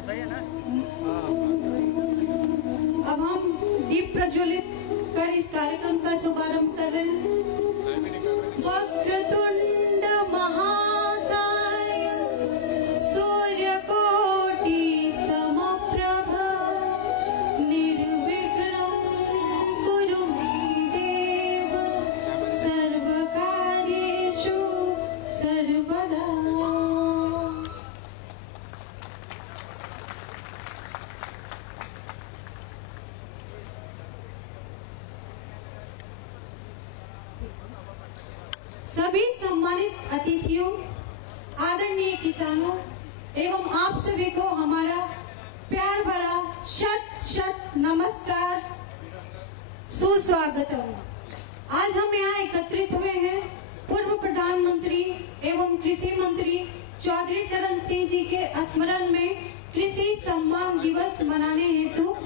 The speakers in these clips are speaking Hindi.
अब हम दीप प्रज्वलित कर इस कार्यक्रम का शुभारंभ कर रहे हैं। वक्रतुंड महाकाय सूर्यकोटि समप्रभ निर्विघ्नं कुरु मे देव सर्वकार्येषु सर्वदा। सभी सम्मानित अतिथियों, आदरणीय किसानों एवं आप सभी को हमारा प्यार भरा शत शत नमस्कार, सुस्वागतम। आज हम यहाँ एकत्रित हुए हैं पूर्व प्रधानमंत्री एवं कृषि मंत्री चौधरी चरण सिंह जी के स्मरण में कृषि सम्मान दिवस मनाने हेतु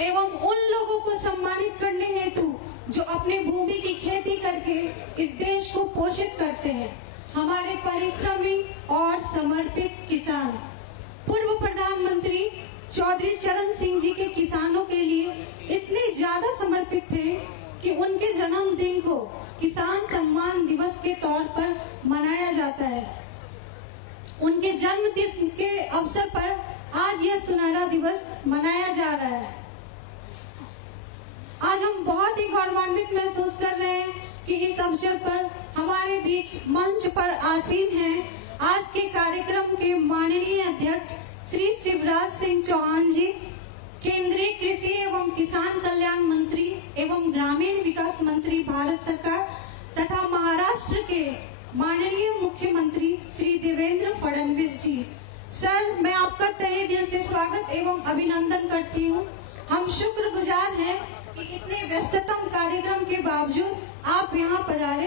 एवं उन लोगों को सम्मानित करने हेतु जो अपने भूमि की खेती करके इस देश को पोषित करते हैं, हमारे परिश्रमी और समर्पित किसान। पूर्व प्रधानमंत्री चौधरी चरण सिंह जी के किसानों के लिए इतने ज्यादा समर्पित थे कि उनके जन्मदिन को किसान सम्मान दिवस के तौर पर मनाया जाता है। उनके जन्मदिन के अवसर पर आज यह सुनहरा दिवस मनाया जा रहा है। आज हम बहुत ही गौरवान्वित महसूस कर रहे हैं कि इस अवसर पर हमारे बीच मंच पर आसीन हैं आज के कार्यक्रम के माननीय अध्यक्ष श्री शिवराज सिंह चौहान जी, केंद्रीय कृषि एवं किसान कल्याण मंत्री एवं ग्रामीण विकास मंत्री भारत सरकार तथा महाराष्ट्र के माननीय मुख्यमंत्री श्री देवेंद्र फडणवीस जी। सर, मैं आपका तहे दिल से स्वागत एवं अभिनंदन करती हूँ। हम शुक्रगुजार हैं कि इतने व्यस्ततम कार्यक्रम के बावजूद आप यहाँ पधारे।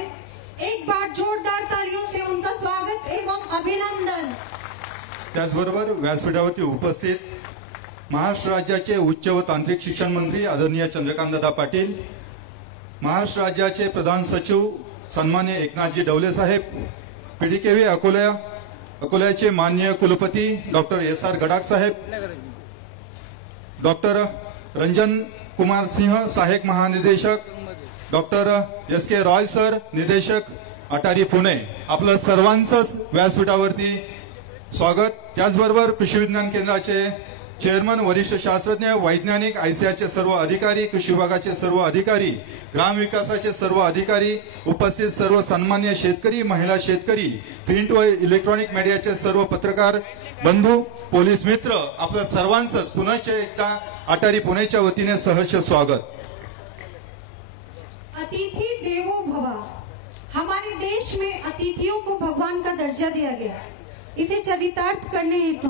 एक बार जोरदार तालियों से उनका स्वागत एवं अभिनंदन। त्याचबरोबर व्यासपीठावरती उपस्थित महाराष्ट्र राज्याचे उच्च व तांत्रिक शिक्षण मंत्री आदरणीय चंद्रकांतदादा पाटील, महाराष्ट्र राज्याचे प्रधान सचिव सन्मान्य एकनाथजी डवले साहेब, पीडीकेव्ही अकोल्याचे माननीय कुलपती डॉक्टर एस.आर. गडाख साहेब, डॉक्टर रंजन कुमार सिंह सहायक महानिदेशक, डॉक्टर एस.के. रॉय सर निदेशक अटारी पुणे, आपलं सर्वांचंच व्यासपीठावरती स्वागत। त्याचबरोबर कृषी विज्ञान केंद्राचे चेअरमन, वरिष्ठ शास्त्रज्ञ, वैज्ञानिक, आयसीआरचे सर्व अधिकारी, कृषी विभागाचे सर्व अधिकारी, ग्राम विकासाचे सर्व अधिकारी, उपस्थित सर्व सन्मान्य शेतकरी, महिला शेतकरी, प्रिंट व इलेक्ट्रॉनिक मीडियाचे सर्व पत्रकार बंधू, पोलीस मित्र, आपलं सर्वांचंच पुनश्च एकदा अटारी पुणेच्या वतीने सहर्ष स्वागत। अतिथि देवो भव। हमारे देश में अतिथियों को भगवान का दर्जा दिया गया। इसे चरितार्थ करने हेतु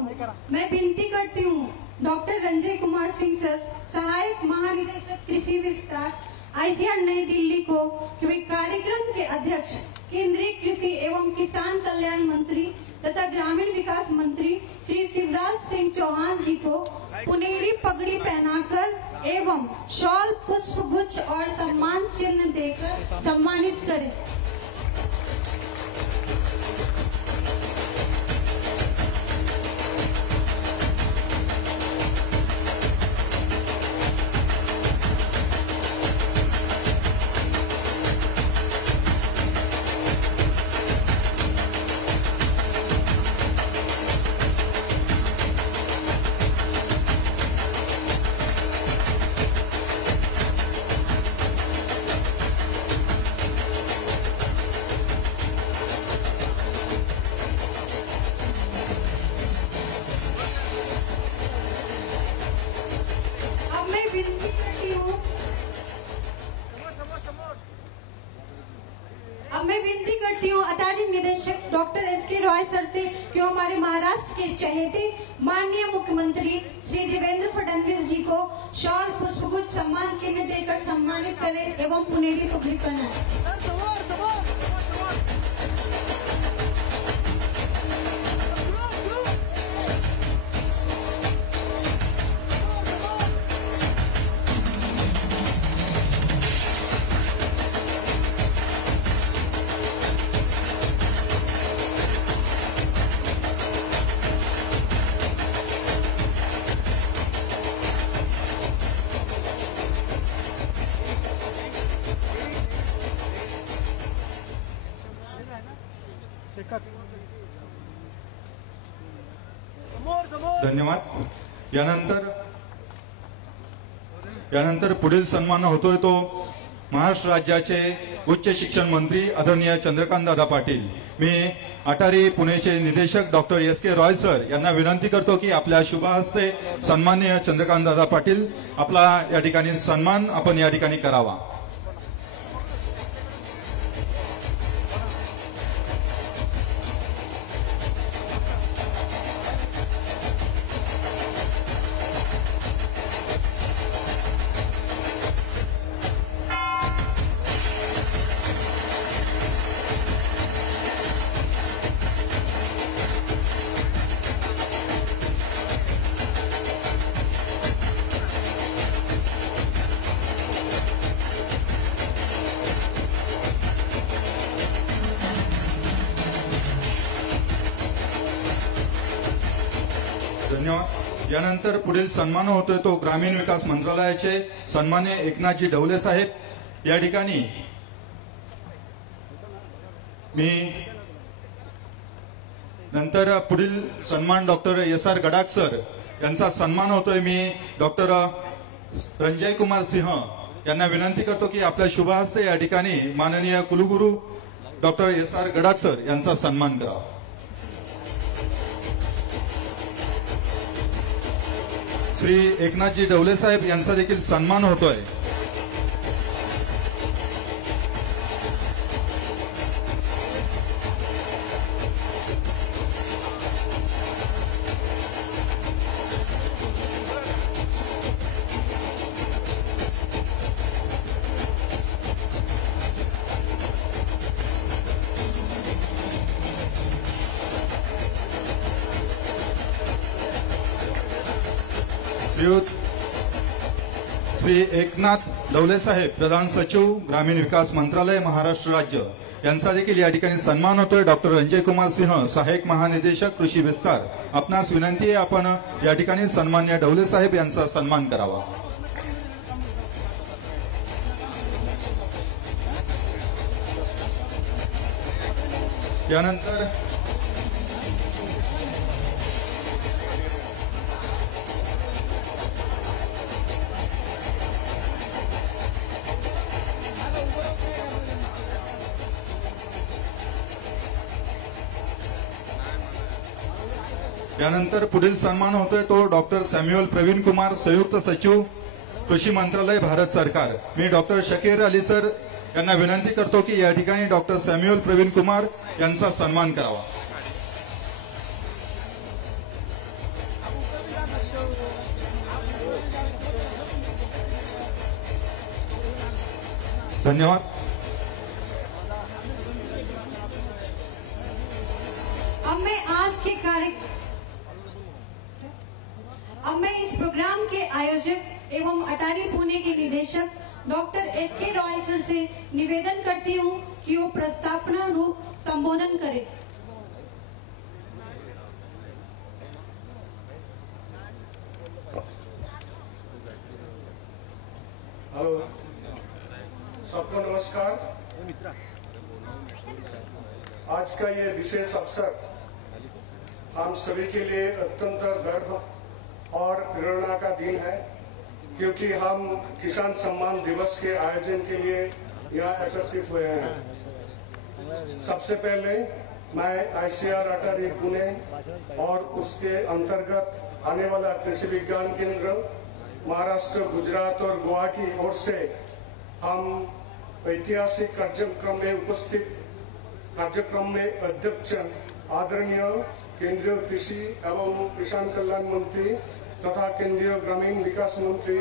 मैं विनती करती हूँ डॉक्टर रंजय कुमार सिंह सर, सहायक महानिदेशक कृषि विस्तार, आईसीआर नई दिल्ली को कि वे कार्यक्रम के अध्यक्ष केंद्रीय कृषि एवं किसान कल्याण मंत्री तथा ग्रामीण विकास मंत्री श्री शिवराज सिंह चौहान जी को पुनेरी पगड़ी पहनाकर एवं शॉल, पुष्प गुच्छ और सम्मान चिन्ह देकर सम्मानित करें। अब मैं विनती करती हूँ अटारी निदेशक डॉक्टर एस.के. रॉय सर से कि हमारे महाराष्ट्र के चहेते माननीय मुख्यमंत्री श्री देवेंद्र फडणवीस जी को शॉल, पुष्पगुच्छ, सम्मान चिन्ह देकर सम्मानित करें एवं पुनेरी पगड़ी पहनाएं। धन्यवाद। यानंतर पुढील सन्मान होतोय तो महाराष्ट्र राज्याचे उच्च शिक्षण मंत्री आदरणीय चंद्रकांत दादा पाटील। मी अटारी पुणेचे निदेशक डॉक्टर एस.के. रॉय सर यांना विनंती करतो की आपल्या शुभ हस्ते सन्माननीय चंद्रकांत दादा पाटील आपला या ठिकाणी सन्मान आपण या ठिकाणी करावा। धन्यवाद। यानंतर पुढील सन्मान होतोय तो ग्रामीण विकास मंत्रालयाचे सन्मान्य एकनाथजी ढवले साहेब। या ठिकाणी मी नंतर पुढील सन्मान डॉक्टर एस.आर. गडाख सर यांचा सन्मान होतोय। मी डॉक्टर रंजय कुमार सिंह यांना विनंती करतो की आपल्या शुभ हस्ते या ठिकाणी माननीय कुलगुरू डॉक्टर एस.आर. गडाख सर यांचा सन्मान करावा। श्री एकनाथजी ढवले साहेब यांचा देखील सन्मान होतोय। श्री एकनाथ ढवले साहेब प्रधान सचिव ग्रामीण विकास मंत्रालय महाराष्ट्र राज्य यांचा देखील या ठिकाणी सन्मान होतोय। डॉक्टर रंजय कुमार सिंह सहाय्यक महानिदेशक कृषी विस्तार आपणास विनंती आहे आपण या ठिकाणी सन्मान्य ढवले साहेब यांचा सन्मान करावा। यानंतर पुढील सन्मान होतोय तो डॉक्टर सॅम्युअल प्रवीण कुमार संयुक्त सचिव कृषी मंत्रालय भारत सरकार। मी डॉक्टर शकीर अली सर यांना विनंती करतो की या ठिकाणी डॉक्टर सॅम्युअल प्रवीण कुमार यांचा सन्मान करावा। धन्यवाद। अब मैं इस प्रोग्राम के आयोजक एवं अटारी पुणे के निदेशक डॉक्टर एस.के. रॉय सर से निवेदन करती हूं कि वो प्रस्तावना रूप संबोधन करें। हेलो, सबको नमस्कार। आज का ये विशेष अवसर हम सभी के लिए अत्यंत गर्व और प्रेरणा का दिन है, क्योंकि हम किसान सम्मान दिवस के आयोजन के लिए यहाँ एकत्रित हुए हैं। सबसे पहले मैं आईसीआर अटारी पुणे और उसके अंतर्गत आने वाला कृषि विज्ञान केंद्र महाराष्ट्र, गुजरात और गोवा की ओर से हम ऐतिहासिक कार्यक्रम में अध्यक्ष आदरणीय केंद्रीय कृषि एवं किसान कल्याण मंत्री तथा केंद्रीय ग्रामीण विकास मंत्री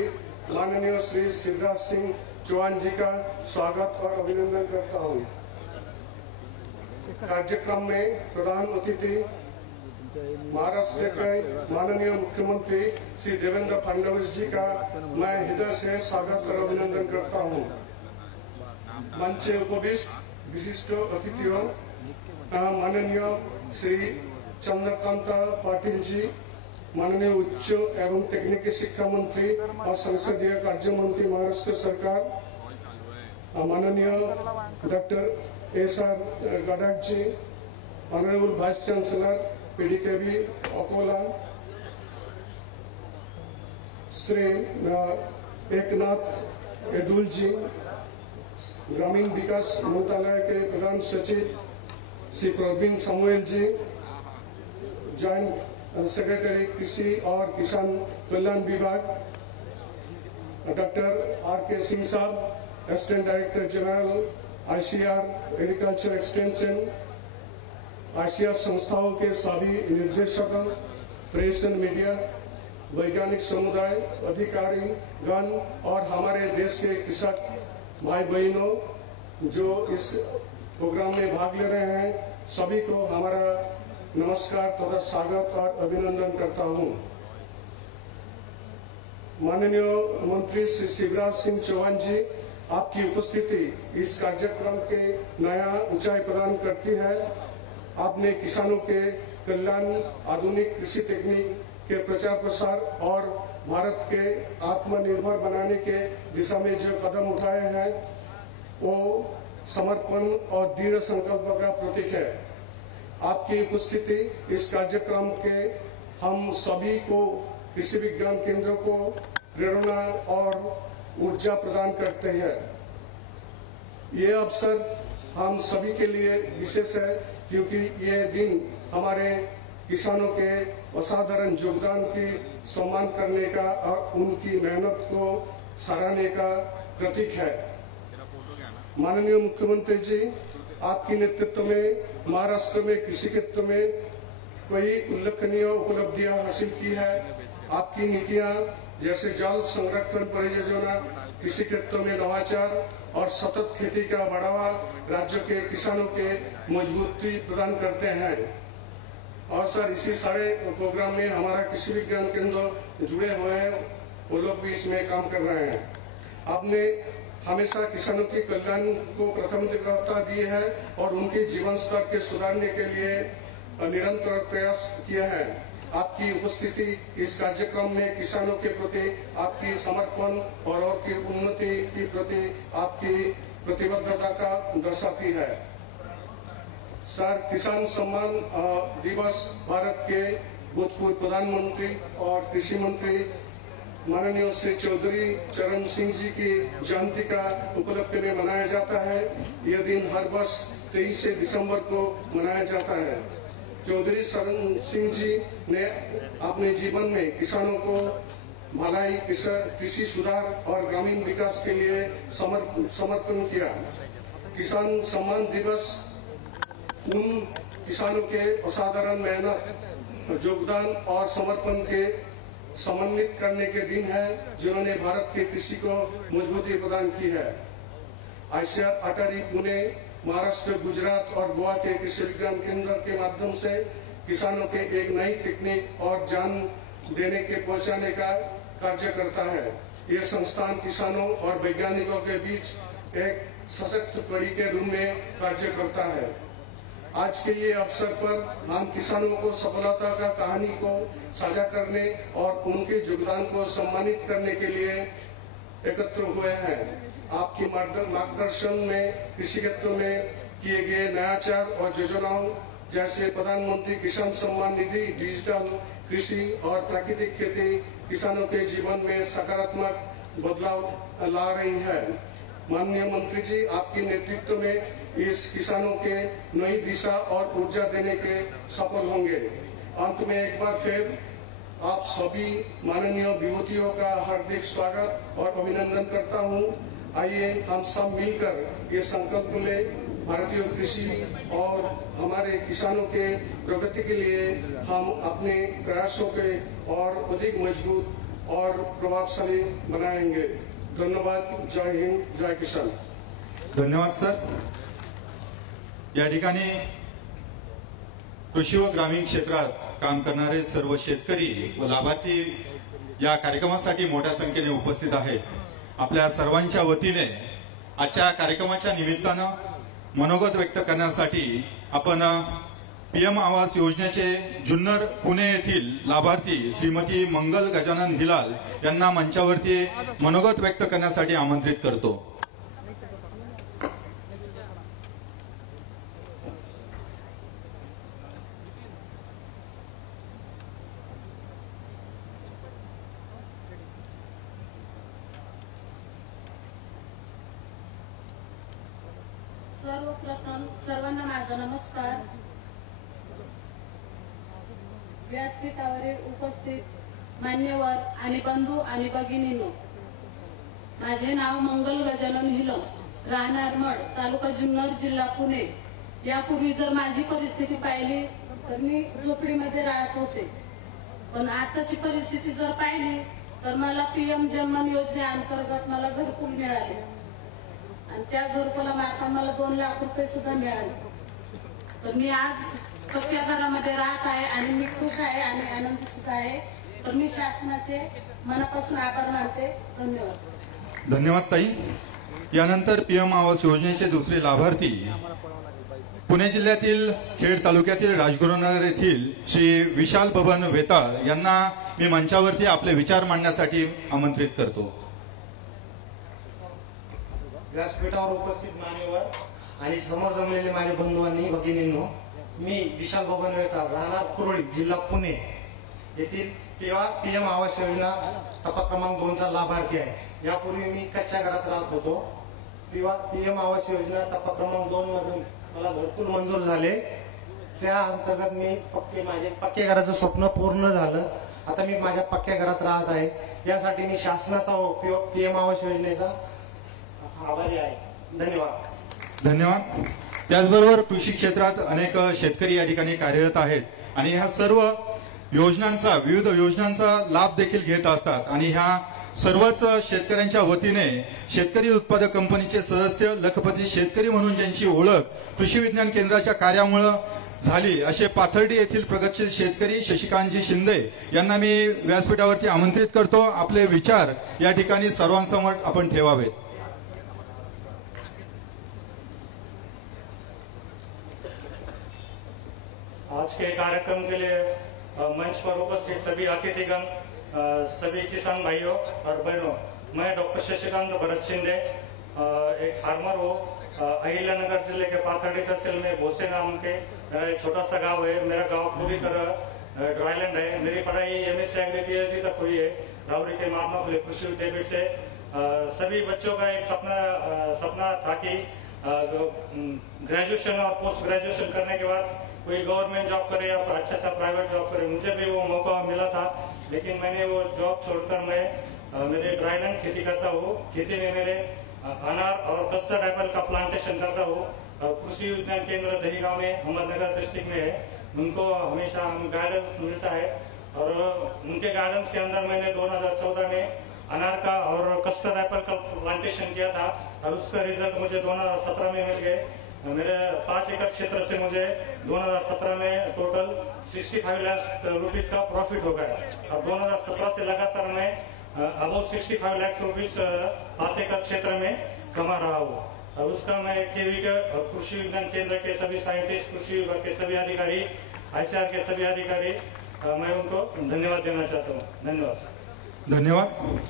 माननीय श्री शिवराज सिंह चौहान जी का स्वागत और अभिनंदन करता हूं। कार्यक्रम में प्रधान अतिथि महाराष्ट्र के माननीय मुख्यमंत्री श्री देवेंद्र फडणवीस जी का मैं हृदय से स्वागत और अभिनंदन करता हूं। मंच उपविष्ट विशिष्ट अतिथियों माननीय श्री चंद्रकांत पाटिल जी, माननीय उच्च एवं तकनीकी शिक्षा मंत्री और संसदीय कार्य मंत्री महाराष्ट्र सरकार, माननीय doctor S R. Gadakh ji, honourable vice chancellor PDKV Akola, Shri Eknath Edul ji, ग्रामीण विकास मंत्रालय के प्रधान सचिव Shri Pravin Samuel ji, joint secretary कृषि और किसान कल्याण विभाग doctor R K. Singh sahab, assistant director general ICR agriculture extension, ICR संस्थाओं के सभी निर्देशकों, प्रेस एंड मीडिया, वैज्ञानिक समुदाय, अधिकारी गण और हमारे देश के कृषक भाई बहनों जो इस प्रोग्राम में भाग ले रहे हैं, सभी को हमारा नमस्कार तथा स्वागत और अभिनंदन करता हूं। माननीय मंत्री श्री शिवराज सिंह चौहान जी, आपकी उपस्थिति इस कार्यक्रम के नया ऊंचाई प्रदान करती है। आपने किसानों के कल्याण, आधुनिक कृषि तकनीक के प्रचार प्रसार और भारत के आत्मनिर्भर बनाने के दिशा में जो कदम उठाए हैं वो समर्पण और दृढ़ संकल्प का प्रतीक है। आपकी उपस्थिति इस कार्यक्रम के हम सभी को, कृषि विज्ञान केंद्र को प्रेरणा और ऊर्जा प्रदान करते हैं। ये अवसर हम सभी के लिए विशेष है क्योंकि ये दिन हमारे किसानों के असाधारण योगदान की सम्मान करने का और उनकी मेहनत को सराहने का प्रतीक है। माननीय मुख्यमंत्री जी, आपके नेतृत्व में महाराष्ट्र में कृषि क्षेत्र में कई उल्लेखनीय उपलब्धियां हासिल की है। आपकी नीतियां जैसे जल संरक्षण परियोजना, कृषि क्षेत्र में नवाचार और सतत खेती का बढ़ावा राज्य के किसानों के मजबूती प्रदान करते हैं। और सर, इसी सारे प्रोग्राम में हमारा कृषि विज्ञान केंद्र जुड़े हुए हैं, वो लोग भी इसमें काम कर रहे हैं। आपने हमेशा किसानों के कल्याण को प्राथमिकता दी है और उनके जीवन स्तर के सुधारने के लिए निरंतर प्रयास किया है। आपकी उपस्थिति इस कार्यक्रम में किसानों के प्रति आपकी समर्पण और की उन्नति के प्रति आपकी प्रतिबद्धता का दर्शाती है। सर, किसान सम्मान दिवस भारत के भूतपूर्व प्रधानमंत्री और कृषि मंत्री माननीय श्री चौधरी चरण सिंह जी की जयंती का उपलक्ष्य में मनाया जाता है। यह दिन हर वर्ष 23 दिसंबर को मनाया जाता है। चौधरी चरण सिंह जी ने अपने जीवन में किसानों को भलाई, कृषि सुधार और ग्रामीण विकास के लिए समर्पण किया। किसान सम्मान दिवस उन किसानों के असाधारण मेहनत, योगदान और समर्पण के समन्वित करने के दिन है जिन्होंने भारत के कृषि को मजबूती प्रदान की है। आईसीआर अटारी, पुणे, महाराष्ट्र, गुजरात और गोवा के कृषि विज्ञान केंद्र के माध्यम से किसानों के एक नई तकनीक और जान देने के पहुंचाने का कार्य करता है। ये संस्थान किसानों और वैज्ञानिकों के बीच एक सशक्त कड़ी के रूप में कार्य करता है। आज के ये अवसर पर हम किसानों को सफलता का कहानी को साझा करने और उनके योगदान को सम्मानित करने के लिए एकत्र हुए हैं। आपके मार्गदर्शन में कृषि क्षेत्र में किए गए नवाचार और योजनाओं जैसे प्रधानमंत्री किसान सम्मान निधि, डिजिटल कृषि और प्राकृतिक खेती किसानों के जीवन में सकारात्मक बदलाव ला रही है। माननीय मंत्री जी, आपके नेतृत्व में इस किसानों के नई दिशा और ऊर्जा देने के सफल होंगे। अंत में एक बार फिर आप सभी माननीय विभूतियों का हार्दिक स्वागत और अभिनंदन करता हूं। आइए हम सब मिलकर ये संकल्प लें, भारतीय कृषि और हमारे किसानों के प्रगति के लिए हम अपने प्रयासों के और अधिक मजबूत और प्रभावशाली बनाएंगे। धन्यवाद। जय हिंद, जय किसान। धन्यवाद सर। या ठिकाणी कृषी व ग्रामीण क्षेत्रात काम करणारे सर्व शेतकरी व लाभार्थी या कार्यक्रमासाठी मोठ्या संख्येने उपस्थित आहेत। आपल्या सर्वांच्या वतीने आजच्या कार्यक्रमाच्या निमित्तानं मनोगत व्यक्त करण्यासाठी आपण पीएम आवास योजनेचे जुन्नर पुणे येथील लाभार्थी श्रीमती मंगल गजानन हिलाल यांना मंचावरती मनोगत व्यक्त करण्यासाठी आमंत्रित करतो। सर्वप्रथम सर्वांना माझा नमस्कार. व्यासपीठावरील उपस्थित मान्यवर आणि बंधू आणि भगिनींनो, माझे नाव मंगल गजानन हिलम, राहणार मड, तालुका जुन्नर, जिल्हा पुणे. यापूर्वी जर माझी परिस्थिती पाहिली तर मी झोपडीमध्ये राहत होते, पण आताची परिस्थिती जर पाहिली तर मला PM जनमन योजनेअंतर्गत मला घरकुल मिळाले आणि त्या घरकुला मार्फत मला 2 लाख रुपये सुद्धा मिळाले. तर मी आज पक्क्या घरामध्ये राहत आहे आणि मी खुश आहे आणि आनंदी सुद्धा आहे. तर मी शासनाचे मनापासून आभार मानते. धन्यवाद. धन्यवाद ताई. यानंतर PM आवास योजनेचे दुसरे लाभार्थी पुणे जिल्ह्यातील खेड तालुक्यातील राजगुरुनगर येथील श्री विशाल बबन वेताळ यांना मी मंचावरती आपले विचार मांडण्यासाठी आमंत्रित करतो. व्यासपीठावर उपस्थित मान्यवर आणि समोर जमलेले माझे बंधू आणि भगिनींनो, मी विशाल बबन वेताळ, राहणार कुरोळी, जिल्हा पुणे येथील PM आवास योजना टप्पा क्रमांक 2 चा लाभार्थी आहे. यापूर्वी मी कच्च्या घरात राहत होतो. PM आवास योजना टप्पा क्रमांक 2 मधून मला घरकुल मंजूर झाले. त्या अंतर्गत मी माझे पक्क्या घराचं स्वप्न पूर्ण झालं. आता मी माझ्या पक्क्या घरात राहत आहे. यासाठी मी शासनाचा उपयोग PM आवास योजनेचा आभारी आहे. धन्यवाद. धन्यवाद. त्याचबरोबर कृषी क्षेत्रात अनेक शेतकरी या ठिकाणी कार्यरत आहेत आणि ह्या सर्व योजनांचा, विविध योजनांचा लाभ देखील घेत असतात आणि ह्या सर्वच शेतकऱ्यांच्या वतीने शेतकरी उत्पादक कंपनीचे सदस्य, लखपती शेतकरी म्हणून ज्यांची ओळख कृषी विज्ञान केंद्राच्या कार्यामुळे झाली असे पाथर्डी येथील प्रगतशील शेतकरी शशिकांतजी शिंदे यांना मी व्यासपीठावरती आमंत्रित करतो. आपले विचार या ठिकाणी सर्वांसमोर आपण ठेवावेत. आज के कार्यक्रम के लिए मंच पर उपस्थित सभी अतिथिगण, सभी किसान भाइयों और बहनों, मैं डॉक्टर शशिकांत भरत शिंदे, एक फार्मर हूँ. अहिल्यानगर जिले के पाथर्डी तहसील में भोसे नाम के मेरा एक छोटा सा गांव है. मेरा गांव पूरी तरह ड्राईलैंड है. मेरी पढ़ाई MSc एग्री PhD तक हुई है रावरी के महात्मा फुले कृषि विद्यापीठ से. सभी बच्चों का एक सपना था कि ग्रेजुएशन और पोस्ट ग्रेजुएशन करने के बाद कोई गवर्नमेंट जॉब करे या अच्छा सा प्राइवेट जॉब करे. मुझे भी वो मौका मिला था, लेकिन मैंने वो जॉब छोड़कर मैं मेरे ड्राईलैंड खेती करता हूँ. खेती में मेरे अनार और कस्टर्ड एप्पल का प्लांटेशन करता हूँ. कृषि विज्ञान केंद्र दहीगांव में अहमदनगर डिस्ट्रिक्ट में है. उनको हमेशा हम गाइडेंस मिलता है और उनके गाइडेंस के अंदर मैंने 2014 में अनार का और कस्टर्ड एप्पल का प्लांटेशन किया था और उसका रिजल्ट मुझे 2017 में मिल गए. मेरे 5 एकड़ क्षेत्र से मुझे 2017 में टोटल 65 लाख रुपीज का प्रॉफिट हो गया. अब 2017 से लगातार मैं अबाउट 65 लाख रुपीज 5 एकड़ क्षेत्र में कमा रहा हूँ. और उसका मैं केवी के कृषि विज्ञान केंद्र के सभी साइंटिस्ट, कृषि विभाग के सभी अधिकारी, ICAR के सभी अधिकारी, मैं उनको धन्यवाद देना चाहता हूँ. धन्यवाद. धन्यवाद.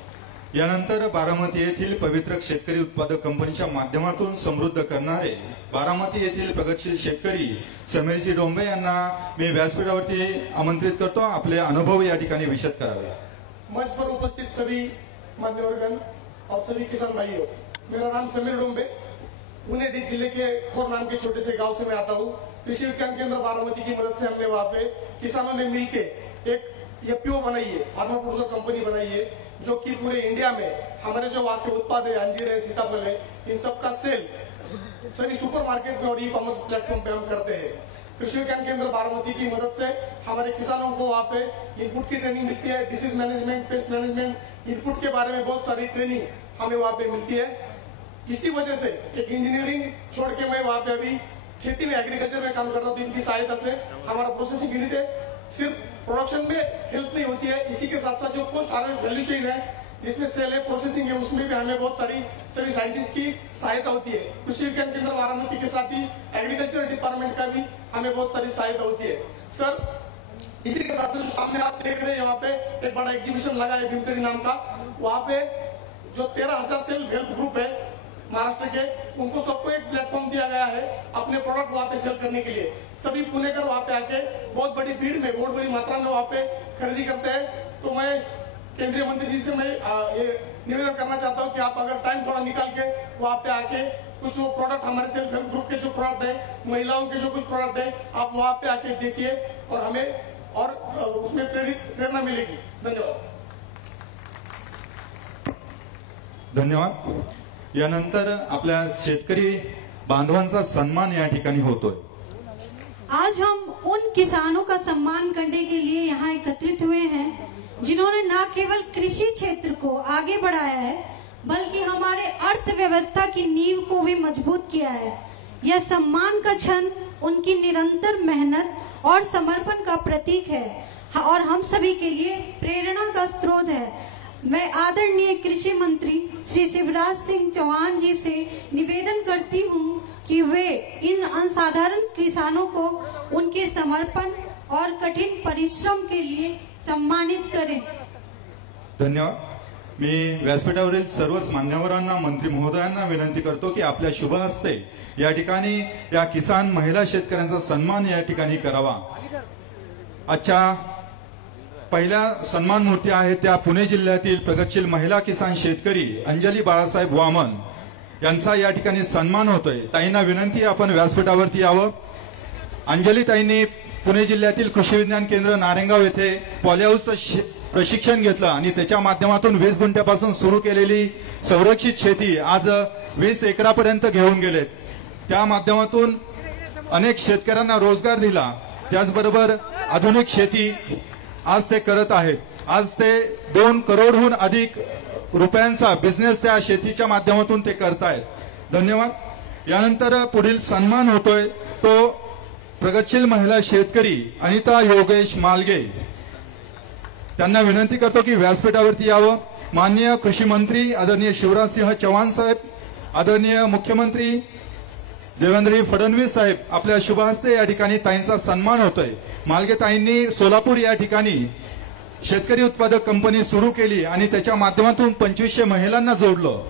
यानंतर बारामती येथील पवित्र शेतकरी उत्पादक कंपनीच्या माध्यमातून समृद्ध करणारे बारामती येथील प्रगतशील शेतकरी समीरजी डोंबे यांना मी व्यासपीठावरती आमंत्रित करतो. आपले अनुभव या ठिकाणी विशद करावे. मंच पर उपस्थित सभी मान्यवरगण और सभी किसान भाइयों, मेरा नाम समीर डोंबे, पुणे जिले के खोर नाम के छोटे से गांव से मैं आता हूँ. कृषि विज्ञान केंद्र बारामती की मदद से हमने वहाँ पे किसानों ने मिलके एक FPO बनाई है, फार्मर प्रोड्यूसर कंपनी बनाई है, जो कि पूरे इंडिया में हमारे जो वहाँ के उत्पाद है, अंजीर है, सीताफल है, इन सब का सेल सभी सुपरमार्केट में और ई-कॉमर्स प्लेटफॉर्म पे हम करते हैं. कृषि विज्ञान केंद्र बारामती की मदद से हमारे किसानों को वहाँ पे इनपुट की ट्रेनिंग मिलती है. Disease management, pest management, input के बारे में बहुत सारी ट्रेनिंग हमें वहाँ पे मिलती है. इसी वजह से एक इंजीनियरिंग छोड़ के मैं वहाँ पे अभी खेती में, एग्रीकल्चर में काम कर रहा हूँ. इनकी सहायता से हमारा प्रोसेसिंग यूनिट है. सिर्फ प्रोडक्शन में हेल्प नहीं होती है, इसी के साथ साथ जो पोस्ट हार्वेस्ट वैल्यू चेन है, जिसमें सेल है, प्रोसेसिंग है, उसमें भी हमें बहुत सारी सभी साइंटिस्ट की सहायता होती है. कृषि विज्ञान केंद्र बारामती के साथ ही एग्रीकल्चर डिपार्टमेंट का भी हमें बहुत सारी सहायता होती है. सर, इसी के साथ जो सामने आप देख रहे हैं, यहाँ पे एक बड़ा एग्जीबिशन लगा है भीमटरी नाम का. वहाँ पे जो 13,000 सेल्फ हेल्प ग्रुप है महाराष्ट्र के, उनको सबको एक प्लेटफॉर्म दिया गया है अपने प्रोडक्ट वहाँ पे सेल करने के लिए. सभी पुणेकर वहाँ पे आके बहुत बड़ी भीड़ में, बहुत बड़ी मात्रा में वहाँ पे खरीदी करते हैं. तो मैं केंद्रीय मंत्री जी से मैं ये निवेदन करना चाहता हूँ कि आप अगर टाइम थोड़ा निकाल के वहाँ पे आके कुछ वो प्रोडक्ट हमारे सेल्फ हेल्प ग्रुप के जो प्रोडक्ट है, महिलाओं के जो कुछ प्रोडक्ट है, आप वहां पे आके देखिए और हमें और उसमें प्रेरणा मिलेगी। धन्यवाद। धन्यवाद। यानंतर आपल्या शेतकरी बांधवांचा सन्मान या ठिकाणी होतोय। आज हम उन किसानों का सम्मान करने के लिए यहाँ एकत्रित हुए हैं जिन्होंने न केवल कृषि क्षेत्र को आगे बढ़ाया है बल्कि हमारे अर्थव्यवस्था की नींव को भी मजबूत किया है। यह सम्मान का क्षण उनकी निरंतर मेहनत और समर्पण का प्रतीक है और हम सभी के लिए प्रेरणा का स्रोत है। मैं आदरणीय कृषि मंत्री श्री शिवराज सिंह चौहान जी से निवेदन करती हूँ कि वे इन असाधारण किसानों को उनके समर्पण और कठिन परिश्रम के लिए सम्मानित करें। धन्यवाद। मी व्यासपीठावरील सर्वच मान्यवरांना, मंत्री महोदयांना विनंती करतो की आपल्या शुभ हस्ते या ठिकाणी या किसान महिला शेतकऱ्यांचा सन्मान या ठिकाणी करावा। आजच्या पहिल्या सन्मान मूर्ती आहेत त्या पुणे जिल्ह्यातील प्रगतशील महिला किसान शेतकरी अंजली बाळासाहेब वामन यांचा या ठिकाणी सन्मान होतोय। ताईंना विनंती आपण व्यासपीठावरती यावं। अंजली ताईंनी पुणे जिल्ह्यातील कृषी विज्ञान केंद्र नारायणगाव येथे पॉलीहाऊसचं प्रशिक्षण घेतलं आणि त्याच्या माध्यमातून 20 गुंठ्यापासून सुरू केलेली संरक्षित शेती आज 20 एकरापर्यंत घेऊन गेलेत। त्या माध्यमातून अनेक शेतकऱ्यांना रोजगार दिला। त्याचबरोबर आधुनिक शेती आज ते करत आहेत। आज ते 2 करोडहून अधिक रुपयांचा बिझनेस त्या शेतीच्या माध्यमातून ते करतायत। धन्यवाद। यानंतर पुढील सन्मान होतोय तो प्रगतशील महिला शेतकरी अनिता योगेश मालगे। त्यांना विनंती करतो की व्यासपीठावरती यावं। माननीय कृषी मंत्री आदरणीय शिवराज सिंह चौहान साहेब, आदरणीय मुख्यमंत्री देवेंद्र फडणवीस साहेब आपल्या शुभ हस्ते या ठिकाणी ताईंचा सन्मान होतोय। मालगे ताईंनी सोलापूर या ठिकाणी शेतकरी उत्पादक कंपनी सुरू केली आणि त्याच्या माध्यमातून 2500 महिलांना जोडलं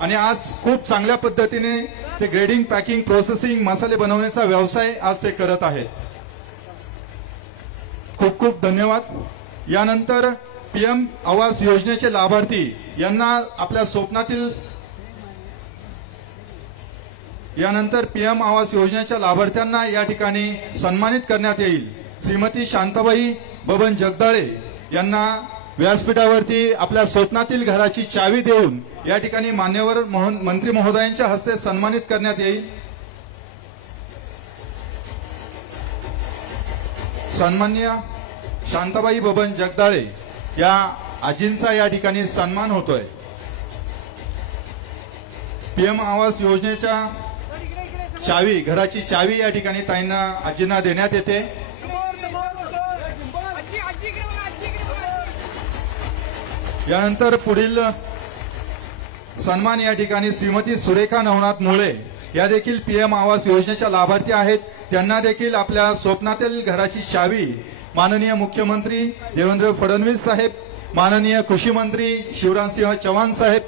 आणि आज खूप चांगल्या पद्धतीने ते ग्रेडिंग, पॅकिंग, प्रोसेसिंग, मसाले बनवण्याचा व्यवसाय आज ते करत आहेत। खूप खूप धन्यवाद। यानंतर पीएम आवास योजनेचे लाभार्थी यांना आपल्या स्वप्नातील पीएम आवास योजनेच्या लाभार्थ्यांना या ठिकाणी सन्मानित करण्यात येईल। श्रीमती शांताबाई बबन जगदाळे यांना व्यासपीठावरती आपल्या स्वप्नातील घराची चावी देऊन या ठिकाणी मान्यवर मंत्री महोदयांच्या हस्ते सन्मानित करण्यात येईल। सन्माननीय शांताबाई बबन जगदाळे या आजींचा या ठिकाणी सन्मान होतोय। पीएम आवास योजनेच्या चावी, घराची चावी या ठिकाणी ताईंना, आजींना देण्यात येते। यानंतर पुढील सन्मान या ठिकाणी श्रीमती सुरेखा नवनाथ मुळे या देखील पीएम आवास योजनेच्या लाभार्थी आहेत। त्यांना देखील आपल्या स्वप्नातील घराची चावी माननीय मुख्यमंत्री देवेंद्र फडणवीस साहेब, माननीय कृषी मंत्री शिवराज सिंह चौहान साहेब,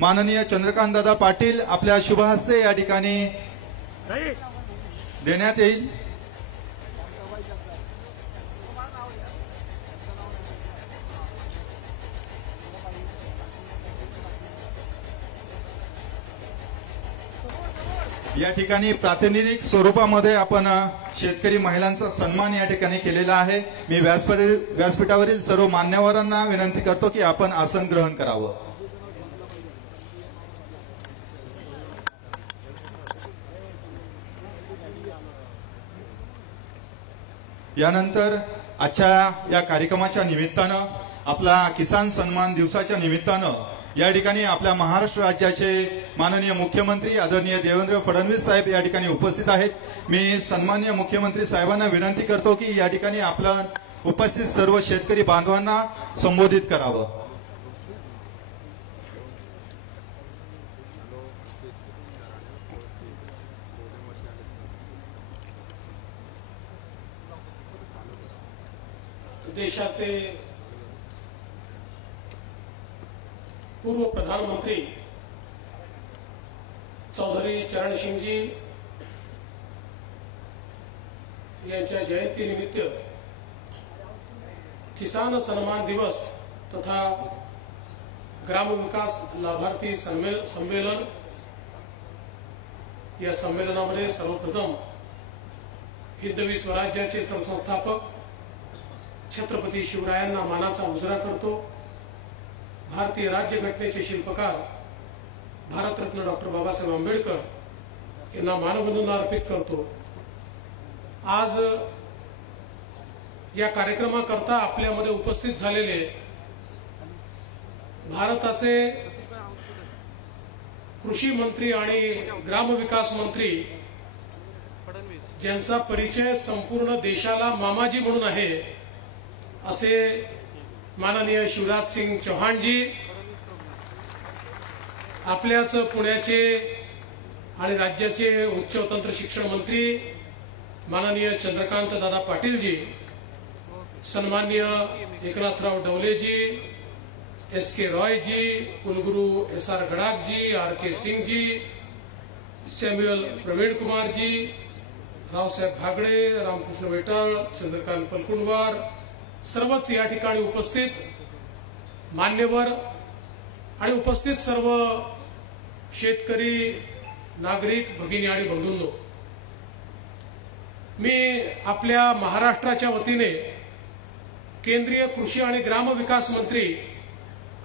माननीय चंद्रकांत दादा पाटील आपल्या शुभ हस्ते या ठिकाणी देण्यात येईल। या ठिकाणी प्रातिनिधिक स्वरूपामध्ये आपण शेतकरी महिलांचा सन्मान या ठिकाणी केलेला आहे। मी व्यासपीठावरील सर्व मान्यवरांना विनंती करतो की आपण आसन ग्रहण करावं। यानंतर आजच्या या कार्यक्रमाच्या निमित्तानं, आपला किसान सन्मान दिवसाच्या निमित्तानं या ठिकाणी आपल्या महाराष्ट्र राज्याचे माननीय मुख्यमंत्री आदरणीय देवेंद्र फडणवीस साहेब या ठिकाणी उपस्थित आहेत। मी सन्माननीय मुख्यमंत्री साहेबांना विनंती करतो की या ठिकाणी आपल्या उपस्थित सर्व शेतकरी बांधवांना संबोधित करावं। देशाचे पूर्व प्रधानमंत्री चौधरी चरण सिंह जी यांच्या जयंतीनिमित्त किसान सन्मान दिवस तथा ग्राम विकास लाभार्थी संमेलन या संमेलनामध्ये सर्वप्रथम हिंदवी स्वराज्याचे सरसंस्थापक छत्रपती शिवरायांना मानाचा मुजरा करतो। भारतीय राज्यघटनेचे शिल्पकार भारतरत्न डॉक्टर बाबासाहेब आंबेडकर यांना मानवंदना अर्पित करतो। आज या कार्यक्रमाकरता आपल्यामध्ये उपस्थित झालेले भारताचे कृषी मंत्री आणि ग्रामविकास मंत्री, ज्यांचा परिचय संपूर्ण देशाला मामाजी म्हणून आहे, असे माननीय शिवराज सिंग चौहान जी, आपल्याच पुण्याचे आणि राज्याचे उच्च व तंत्र शिक्षण मंत्री माननीय चंद्रकांत दादा पाटील जी, सन्मान्य एकनाथराव डवलेजी, एस.के. रॉय जी, कुलगुरू एस.आर. गडाख जी, आर.के. सिंग जी, सैम्युअल प्रवीण कुमार जी, रावसाहेब भागडे, रामकृष्ण वेटाळ, चंद्रकांत पलकुंडवार, सर्वच या ठिकाणी उपस्थित मान्यवर आणि उपस्थित सर्व शेतकरी, नागरिक, भगिनी आणि बंधूंनो, मी आपल्या महाराष्ट्राच्या वतीने केंद्रीय कृषी आणि ग्रामविकास मंत्री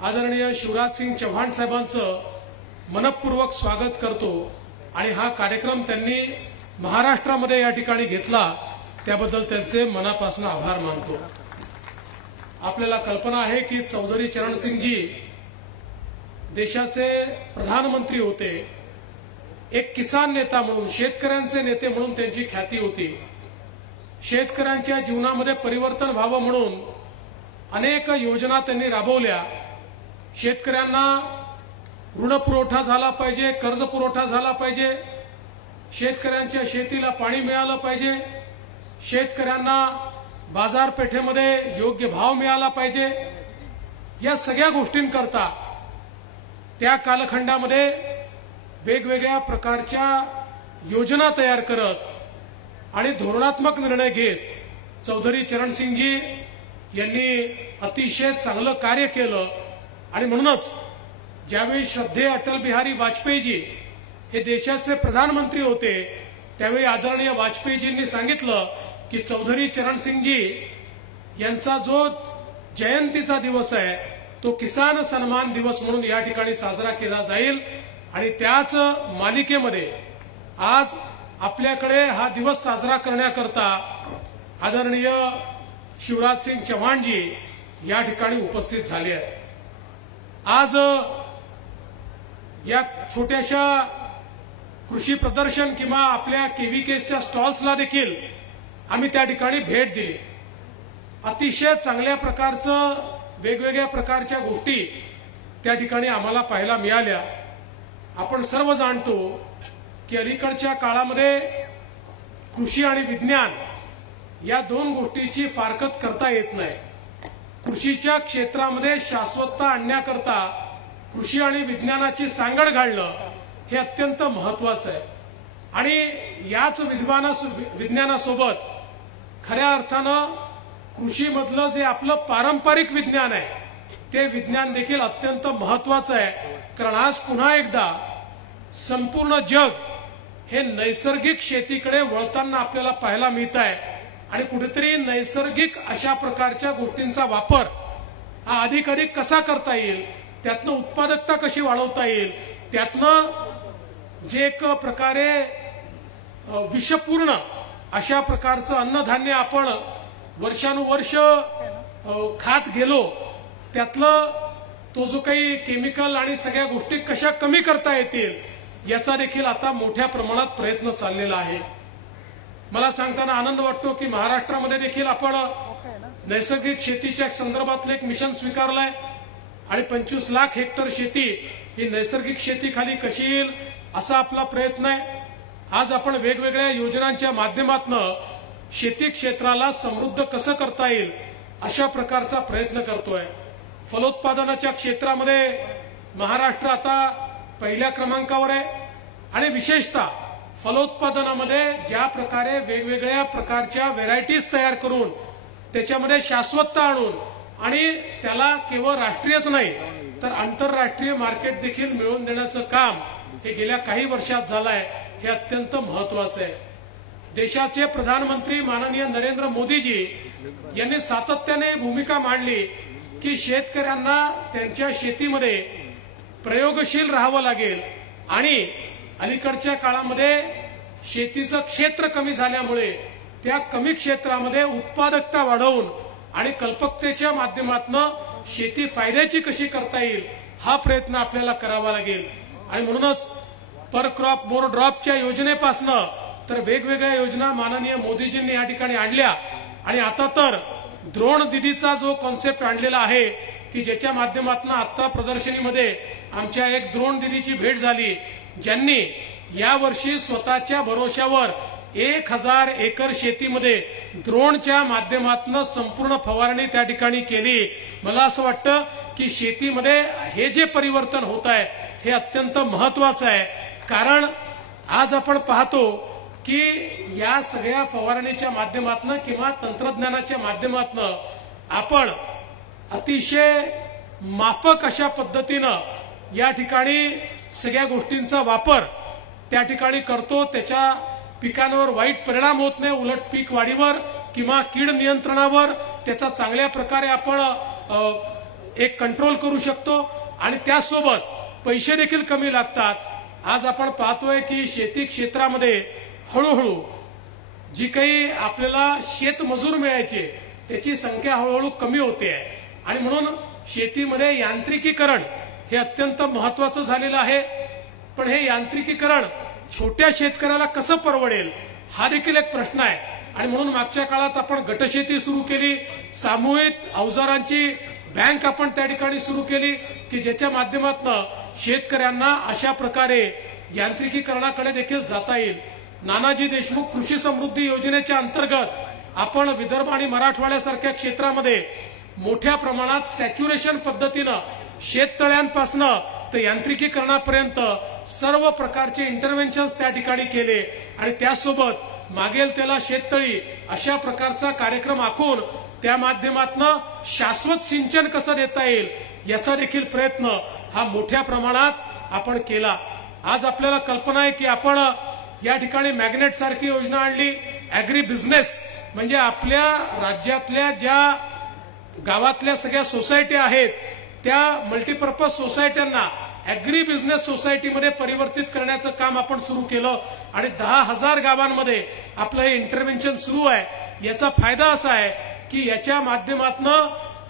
आदरणीय शिवराज सिंग चौहान साहेबांचं मनपूर्वक स्वागत करतो आणि हा कार्यक्रम त्यांनी महाराष्ट्रामध्ये या ठिकाणी घेतला त्याबद्दल त्यांचे मनापासून आभार मानतो। आपल्याला कल्पना आहे की चौधरी चरण सिंग जी देशाचे प्रधानमंत्री होते, एक किसान नेता म्हणून, शेतकऱ्यांचे नेते म्हणून त्यांची ख्याती होती। शेतकऱ्यांच्या जीवनामध्ये परिवर्तन व्हावं म्हणून अनेक योजना त्यांनी राबवल्या। शेतकऱ्यांना ऋणपुरवठा झाला पाहिजे, कर्ज पुरवठा झाला पाहिजे, शेतकऱ्यांच्या शेतीला पाणी मिळालं पाहिजे, शेतकऱ्यांना बाजारपेठेमध्ये योग्य भाव मिळाला पाहिजे, या सगळ्या गोष्टींकरता त्या कालखंडामध्ये वेगवेगळ्या प्रकारच्या योजना तयार करत आणि धोरणात्मक निर्णय घेत चौधरी चरणसिंगजी यांनी अतिशय चांगलं कार्य केलं। आणि म्हणूनच ज्यावेळी श्रद्धेय अटल बिहारी वाजपेयीजी हे देशाचे प्रधानमंत्री होते त्यावेळी आदरणीय वाजपेयीजींनी सांगितलं की चौधरी चरणसिंगजी यांचा जो जयंतीचा दिवस आहे तो किसान सन्मान दिवस म्हणून या ठिकाणी साजरा केला जाईल। आणि त्याच मालिकेमध्ये आज आपल्याकडे हा दिवस साजरा करण्याकरता आदरणीय शिवराज सिंग चौहान जी या ठिकाणी उपस्थित झाले आहेत। आज या छोट्याशा कृषी प्रदर्शन किंवा आपल्या केव्हीकेच्या स्टॉल्सला देखील आम्ही त्या ठिकाणी भेट दिली। अतिशय चांगल्या प्रकारचं वेगवेगळ्या प्रकारच्या गोष्टी त्या ठिकाणी आम्हाला पाहायला मिळाल्या। आपण सर्व जाणतो की अलीकडच्या काळामध्ये कृषी आणि विज्ञान या दोन गोष्टीची फारकत करता येत नाही। कृषीच्या क्षेत्रामध्ये शाश्वतता आणण्याकरता कृषी आणि विज्ञानाची सांगड घालणं हे अत्यंत महत्वाचं आहे। आणि याच विज्ञानासोबत खऱ्या अर्थानं कृषीमधलं जे आपलं पारंपरिक विज्ञान आहे ते विज्ञान देखील अत्यंत महत्वाचं आहे। कारण आज पुन्हा एकदा संपूर्ण जग हे नैसर्गिक शेतीकडे वळताना आपल्याला पाहायला मिळत आहे आणि कुठेतरी नैसर्गिक अशा प्रकारच्या गोष्टींचा वापर हा अधिक कसा करता येईल, त्यातनं उत्पादकता कशी वाढवता येईल, त्यातनं जे एक प्रकारे विषपूर्ण अशा प्रकारचं अन्नधान्य आपण वर्षानुवर्ष खात गेलो त्यातलं तो जो काही केमिकल आणि सगळ्या गोष्टी कशा कमी करता येतील याचा देखील आता मोठ्या प्रमाणात प्रयत्न चाललेला आहे। मला सांगताना आनंद वाटतो की महाराष्ट्रामध्ये देखील आपण नैसर्गिक शेतीच्या संदर्भातलं एक मिशन स्वीकारलंय आणि 25 लाख हेक्टर शेती ही नैसर्गिक शेतीखाली कशी येईल असा आपला प्रयत्न आहे। आज आपण वेगवेगळ्या योजनांच्या माध्यमातून शेती क्षेत्राला समृद्ध कसं करता येईल अशा प्रकारचा प्रयत्न करतोय। फलोत्पादनाच्या क्षेत्रामध्ये महाराष्ट्र आता पहिल्या क्रमांकावर आहे आणि विशेषतः फलोत्पादनामध्ये ज्या प्रकारे वेगवेगळ्या प्रकारच्या व्हेरायटीज तयार करून त्याच्यामध्ये शाश्वतता आणून आणि त्याला केवळ राष्ट्रीयच नाही तर आंतरराष्ट्रीय मार्केट देखील मिळवून देण्याचं काम हे गेल्या काही वर्षात झालंय हे अत्यंत महत्वाचं आहे. देशाचे प्रधानमंत्री माननीय नरेंद्र मोदीजी यांनी सातत्याने भूमिका मांडली की शेतकऱ्यांना त्यांच्या शेतीमध्ये प्रयोगशील राहावं लागेल आणि अलीकडच्या काळामध्ये शेतीचं क्षेत्र कमी झाल्यामुळे त्या कमी क्षेत्रामध्ये उत्पादकता वाढवून आणि कल्पकतेच्या माध्यमातून शेती फायद्याची कशी करता येईल हा प्रयत्न आपल्याला करावा लागेल. आणि म्हणूनच पर क्रॉप मोर ड्रॉपच्या योजनेपासनं तर वेगवेगळ्या योजना माननीय मोदीजींनी या ठिकाणी आणल्या आणि आता तर द्रोण दीदीचा जो कॉन्सेप्ट आणलेला आहे की ज्याच्या माध्यमातून आता प्रदर्शनीमध्ये आमच्या एक द्रोण दीदीची भेट झाली ज्यांनी यावर्षी स्वतःच्या भरोशावर 1000 एकर शेतीमध्ये ड्रोनच्या माध्यमातून संपूर्ण फवारणी त्या ठिकाणी केली. मला असं वाटतं की शेतीमध्ये हे जे परिवर्तन होत आहे हे अत्यंत महत्वाचं आहे. कारण आज आपण पाहतो की या सगळ्या फवारणीच्या माध्यमातून किंवा तंत्रज्ञानाच्या माध्यमातून आपण अतिशय माफक अशा पद्धतीनं या ठिकाणी सगळ्या गोष्टींचा वापर त्या ठिकाणी करतो. त्याच्या पिकांवर वाईट परिणाम होत नाही, उलट पीक वाढीवर किंवा कीड नियंत्रणावर त्याचा चांगल्या प्रकारे आपण एक कंट्रोल करू शकतो आणि त्यासोबत पैसे देखील कमी लागतात. आज आपण पाहतोय की शेती क्षेत्रामध्ये हळूहळू जी काही आपल्याला शेतमजूर मिळायचे त्याची संख्या हळूहळू कमी होते आहे आणि म्हणून शेतीमध्ये यांत्रिकीकरण हे अत्यंत महत्वाचं झालेलं आहे. पण हे यांत्रिकीकरण छोट्या शेतकऱ्याला कसं परवडेल हा देखील एक प्रश्न आहे आणि म्हणून मागच्या काळात आपण गटशेती सुरू केली, सामूहिक अवजारांची बँक आपण त्या ठिकाणी सुरू केली की ज्याच्या माध्यमातून शेतकऱ्यांना अशा प्रकारे यांत्रिकीकरणाकडे देखील जाता येईल. नानाजी देशमुख कृषी समृद्धी योजनेच्या अंतर्गत आपण विदर्भ आणि मराठवाड्यासारख्या क्षेत्रामध्ये मोठ्या प्रमाणात सॅच्युरेशन पद्धतीनं शेततळ्यांपासून तर यांत्रिकीकरणापर्यंत सर्व प्रकारचे इंटरव्हेन्शन्स त्या ठिकाणी केले आणि त्यासोबत मागेल त्याला शेततळी अशा प्रकारचा कार्यक्रम आखून त्या माध्यमातून शाश्वत सिंचन कसं देता येईल याचा देखील प्रयत्न हा मोठ्या प्रमाणात आपण केला. आज आपल्याला कल्पना आहे की आपण या ठिकाणी मॅग्नेट सारखी योजना आणली. ऍग्री बिझनेस म्हणजे आपल्या राज्यातल्या ज्या गावातल्या सगळ्या सोसायटी आहेत त्या मल्टीपर्पज सोसायट्यांना ऍग्री बिझनेस सोसायटीमध्ये परिवर्तित करण्याचं काम आपण सुरू केलं आणि 10,000 गावांमध्ये आपलं हे इंटरव्हेन्शन सुरू आहे. याचा फायदा असा आहे की याच्या माध्यमातून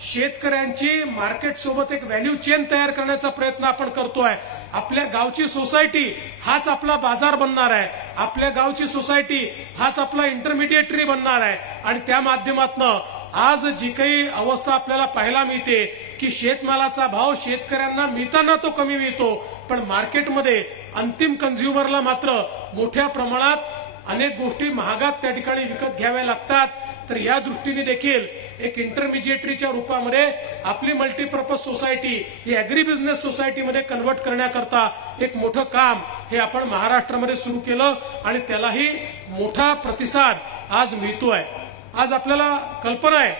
शेतकऱ्यांची मार्केट सोबत एक व्हॅल्यू चेन तयार करण्याचा प्रयत्न आपण करतोय. आपल्या गावची सोसायटी हाच आपला बाजार बनणार आहे, आपल्या गावची सोसायटी हाच आपला इंटरमिडिएटरी बनणार आहे आणि त्या माध्यमातून आज जी काही अवस्था आपल्याला पाहायला मिळते की शेतमालाचा भाव शेतकऱ्यांना मिळताना तो कमी मिळतो पण मार्केटमध्ये अंतिम कन्झ्युमरला मात्र मोठ्या प्रमाणात अनेक गोष्टी महागात त्या ठिकाणी विकत घ्याव्या लागतात. तर या दृष्टीने देखील एक इंटरमिजिएटरीच्या रूपामध्ये आपली मल्टीपर्पज सोसायटी ही ऍग्री बिझनेस सोसायटीमध्ये कन्व्हर्ट करण्याकरता एक मोठं काम हे आपण महाराष्ट्रामध्ये सुरू केलं आणि त्यालाही मोठा प्रतिसाद आज मिळतोय. आज आपल्याला कल्पना आहे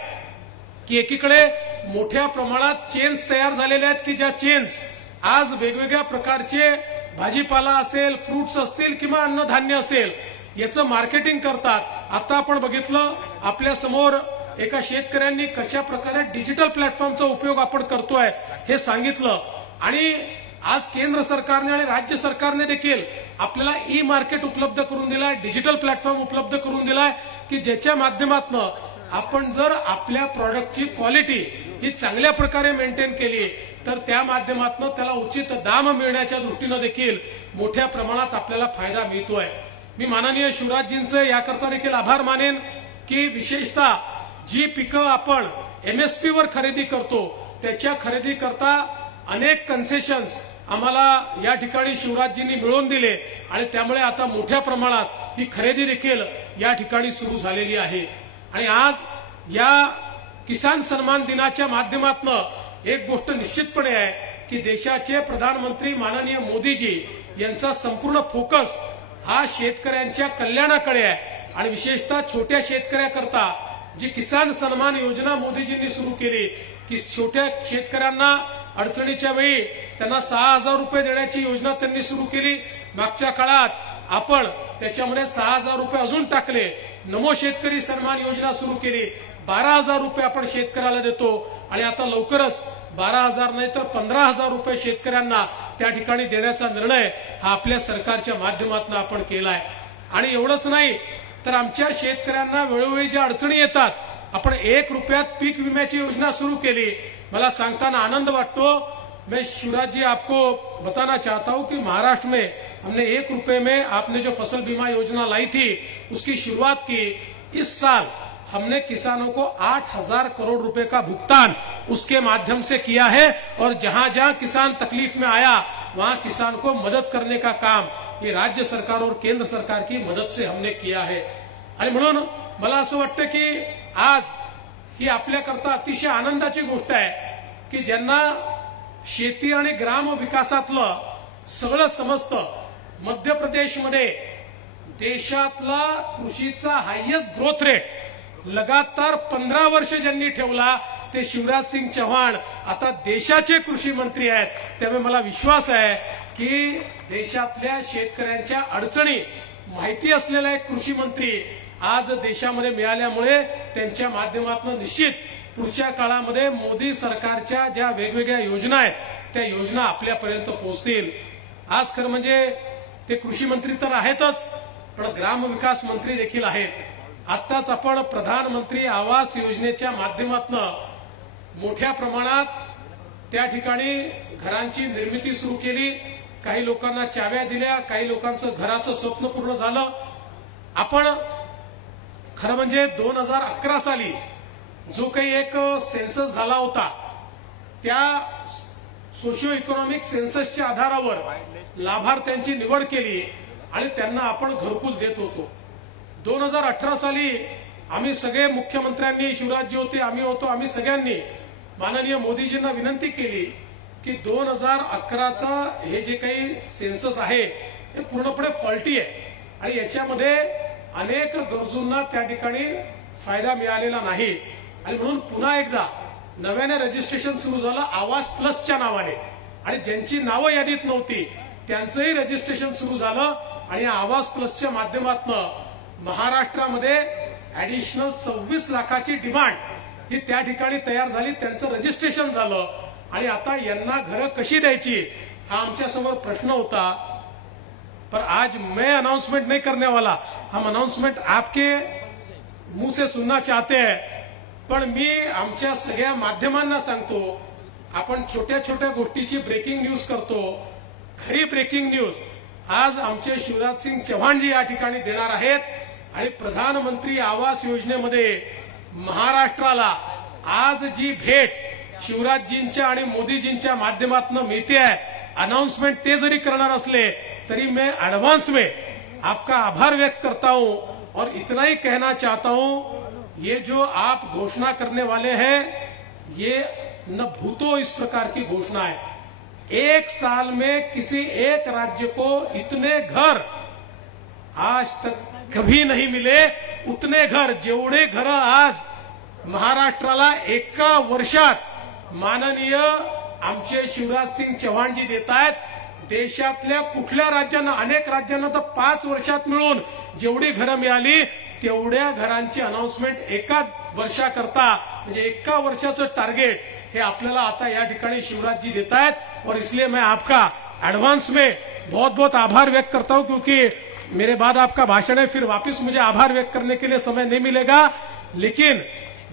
की एकीकडे मोठ्या प्रमाणात चेन्स तयार झालेल्या आहेत की ज्या चेन्स आज वेगवेगळ्या प्रकारचे भाजीपाला असेल, फ्रुट्स असतील किंवा अन्नधान्य असेल याचं मार्केटिंग करतात. आता आपण बघितलं आपल्या समोर एका शेतकऱ्यांनी कशा प्रकारे डिजिटल प्लॅटफॉर्मचा उपयोग आपण करतोय हे सांगितलं आणि आज केंद्र सरकारने आणि राज्य सरकारने देखील आपल्याला ई मार्केट उपलब्ध करून दिलाय, डिजिटल प्लॅटफॉर्म उपलब्ध करून दिलाय की ज्याच्या माध्यमातून आपण जर आपल्या प्रॉडक्टची क्वालिटी ही चांगल्या प्रकारे मेंटेन केली तर त्या माध्यमातून त्याला उचित दाम मिळण्याच्या दृष्टीनं देखील मोठ्या प्रमाणात आपल्याला फायदा मिळतोय. मी माननीय शिवराजजींचे याकरता देखील आभार मानेन की विशेषतः जी पिकं आपण MSP वर खरेदी करतो त्याच्या खरेदी करता अनेक कन्सेशन्स आम्हाला या ठिकाणी शिवराजजींनी मिळवून दिले आणि त्यामुळे आता मोठ्या प्रमाणात ही खरेदी देखील या ठिकाणी सुरू झालेली आहे. आणि आज या किसान सन्मान दिनाच्या माध्यमातून एक गोष्ट निश्चितपणे आहे की देशाचे प्रधानमंत्री माननीय मोदीजी यांचा संपूर्ण फोकस हा शेतकऱ्यांच्या कल्याणाकडे आहे आणि विशेषतः छोट्या शेतकऱ्याकरता जी किसान सन्मान योजना मोदीजींनी सुरू केली की छोट्या शेतकऱ्यांना अडचणीच्या वेळी त्यांना 6,000 रुपये देण्याची योजना त्यांनी सुरू केली. मागच्या काळात आपण त्याच्यामध्ये 6,000 रुपये अजून टाकले, नमो शेतकरी सन्मान योजना सुरू केली, 12,000 रुपये आपण शेतकऱ्याला देतो आणि आता लवकरच 12,000 नाही तर 15,000 रुपये शेतकऱ्यांना त्या ठिकाणी देण्याचा निर्णय हा आपल्या सरकारच्या माध्यमातून आपण केलाय. आणि एवढंच नाही तर आमच्या शेतकऱ्यांना वेळोवेळी ज्या अडचणी येतात, आपण 1 रुपयात पीक विम्याची योजना सुरू केली. मला सांगताना आनंद वाटतो. मैं शिवराज जी आपको बताना चाहता हूं कि महाराष्ट्र में हमने 1 रुपए में आपने जो फसल बीमा योजना लाई थी उसकी शुरुआत की. इस साल हमने किसानों को 8,000 करोड़ रुपए का भुगतान उसके माध्यम से किया है और जहां जहां किसान तकलीफ में आया वहां किसान को मदद करने का काम ये राज्य सरकार और केंद्र सरकार की मदद से हमने किया है. आणि म्हणून मला असं वाटतं की आज ही आपल्याकरता अतिशय आनंदाची गोष्ट आहे की ज्यांना शेती आणि ग्राम विकासातलं सगळं समजतं, मध्य प्रदेशमध्ये देशातला कृषीचा हायेस्ट ग्रोथ रेट लगातार 15 वर्ष ज्यांनी ठेवला ते शिवराज सिंग चौहान आता देशाचे कृषी मंत्री आहेत. त्यामुळे मला विश्वास आहे की देशातल्या शेतकऱ्यांच्या अडचणी माहिती असलेला एक कृषी मंत्री आज देशामध्ये मिळाल्यामुळे त्यांच्या माध्यमातून निश्चित पुढच्या काळामध्ये मोदी सरकारच्या ज्या वेगवेगळ्या योजना आहेत त्या योजना आपल्यापर्यंत पोहोचतील. आज खरं म्हणजे ते कृषी मंत्री तर आहेतच, पण ग्रामविकास मंत्री देखील आहेत. आत्ताच आपण प्रधानमंत्री आवास योजनेच्या माध्यमातून मोठ्या प्रमाणात त्या ठिकाणी घरांची निर्मिती सुरू केली. काही लोकांना चाव्या दिल्या, काही लोकांचं घराचं स्वप्न पूर्ण झालं. आपण खरं म्हणजे 2011 साली जो काही एक सेन्सस झाला होता त्या सोशिओ इकॉनॉमिक सेन्ससच्या आधारावर लाभार्थ्यांची निवड केली आणि त्यांना आपण घरकुल देत होतो. 2018 साली आम्ही सगळे मुख्यमंत्र्यांनी, शिवराजजी होते, आम्ही होतो, आम्ही सगळ्यांनी माननीय मोदीजींना विनंती केली की 2011चा हे जे काही सेन्सस आहे हे पूर्णपणे फॉल्टी आहे आणि याच्यामध्ये अनेक गरजूंना त्या ठिकाणी फायदा मिळालेला नाही. आणि म्हणून पुन्हा एकदा नव्याने रजिस्ट्रेशन सुरू झालं आवास प्लसच्या नावाने आणि ज्यांची नावं यादीत नव्हती त्यांचंही रजिस्ट्रेशन सुरू झालं. आणि आवास प्लसच्या माध्यमातून महाराष्ट्रामध्ये ऍडिशनल 26 लाखाची डिमांड ही त्या ठिकाणी तयार झाली, त्यांचं रजिस्ट्रेशन झालं. आणि आता यांना घरं कशी द्यायची हा आमच्यासमोर प्रश्न होता. पर आज मैं अनाउंसमेंट नहीं करने वाला, हम अनाउंसमेंट आपके मुंह से सुनना चाहते हैं. पण मी आमच्या सगळ्या माध्यमांना सांगतो, आपण छोट्या छोट्या गोष्टीची ब्रेकिंग न्यूज करतो. खरी ब्रेकिंग न्यूज आज आमचे शिवराज सिंग चौहान जी या ठिकाणी देणार आहेत. आणि प्रधानमंत्री आवास योजनेमध्ये महाराष्ट्राला आज जी भेट शिवराजजींच्या आणि मोदीजींच्या माध्यमातून मिळते आहे, अनाउंसमेंट ते जरी करणार असले तरी मैं एडवांस में आपका आभार व्यक्त करता हूं और इतना ही कहना चाहता हूं, ये जो आप घोषणा करने वाले हैं ये न भूतो इस प्रकार की घोषणा है. 1 साल में किसी एक राज्य को इतने घर आज तक कभी नहीं मिले. उतने घर, जेवढे घर आज महाराष्ट्राला एका वर्षात माननीय आमचे शिवराज सिंग चौहान जी देत आहेत, देशातल्या कुठल्या राज्यांना, अनेक राज्यांना तर 5 वर्षात मिळून जेवढी घरं मिळाली तेवढ्या घरांची अनाउन्समेंट एका वर्षाकरता म्हणजे एका वर्षाचं टार्गेट हे आपल्याला आता या ठिकाणी शिवराजजी देत आहेत. और इसलिए मैं आपका एडवांस में बहुत बहुत आभार व्यक्त करता हूं, क्योंकि मेरे बाद आपका भाषण है, फिर वापस मुझे आभार व्यक्त करने के लिए समय नहीं मिलेगा. लेकिन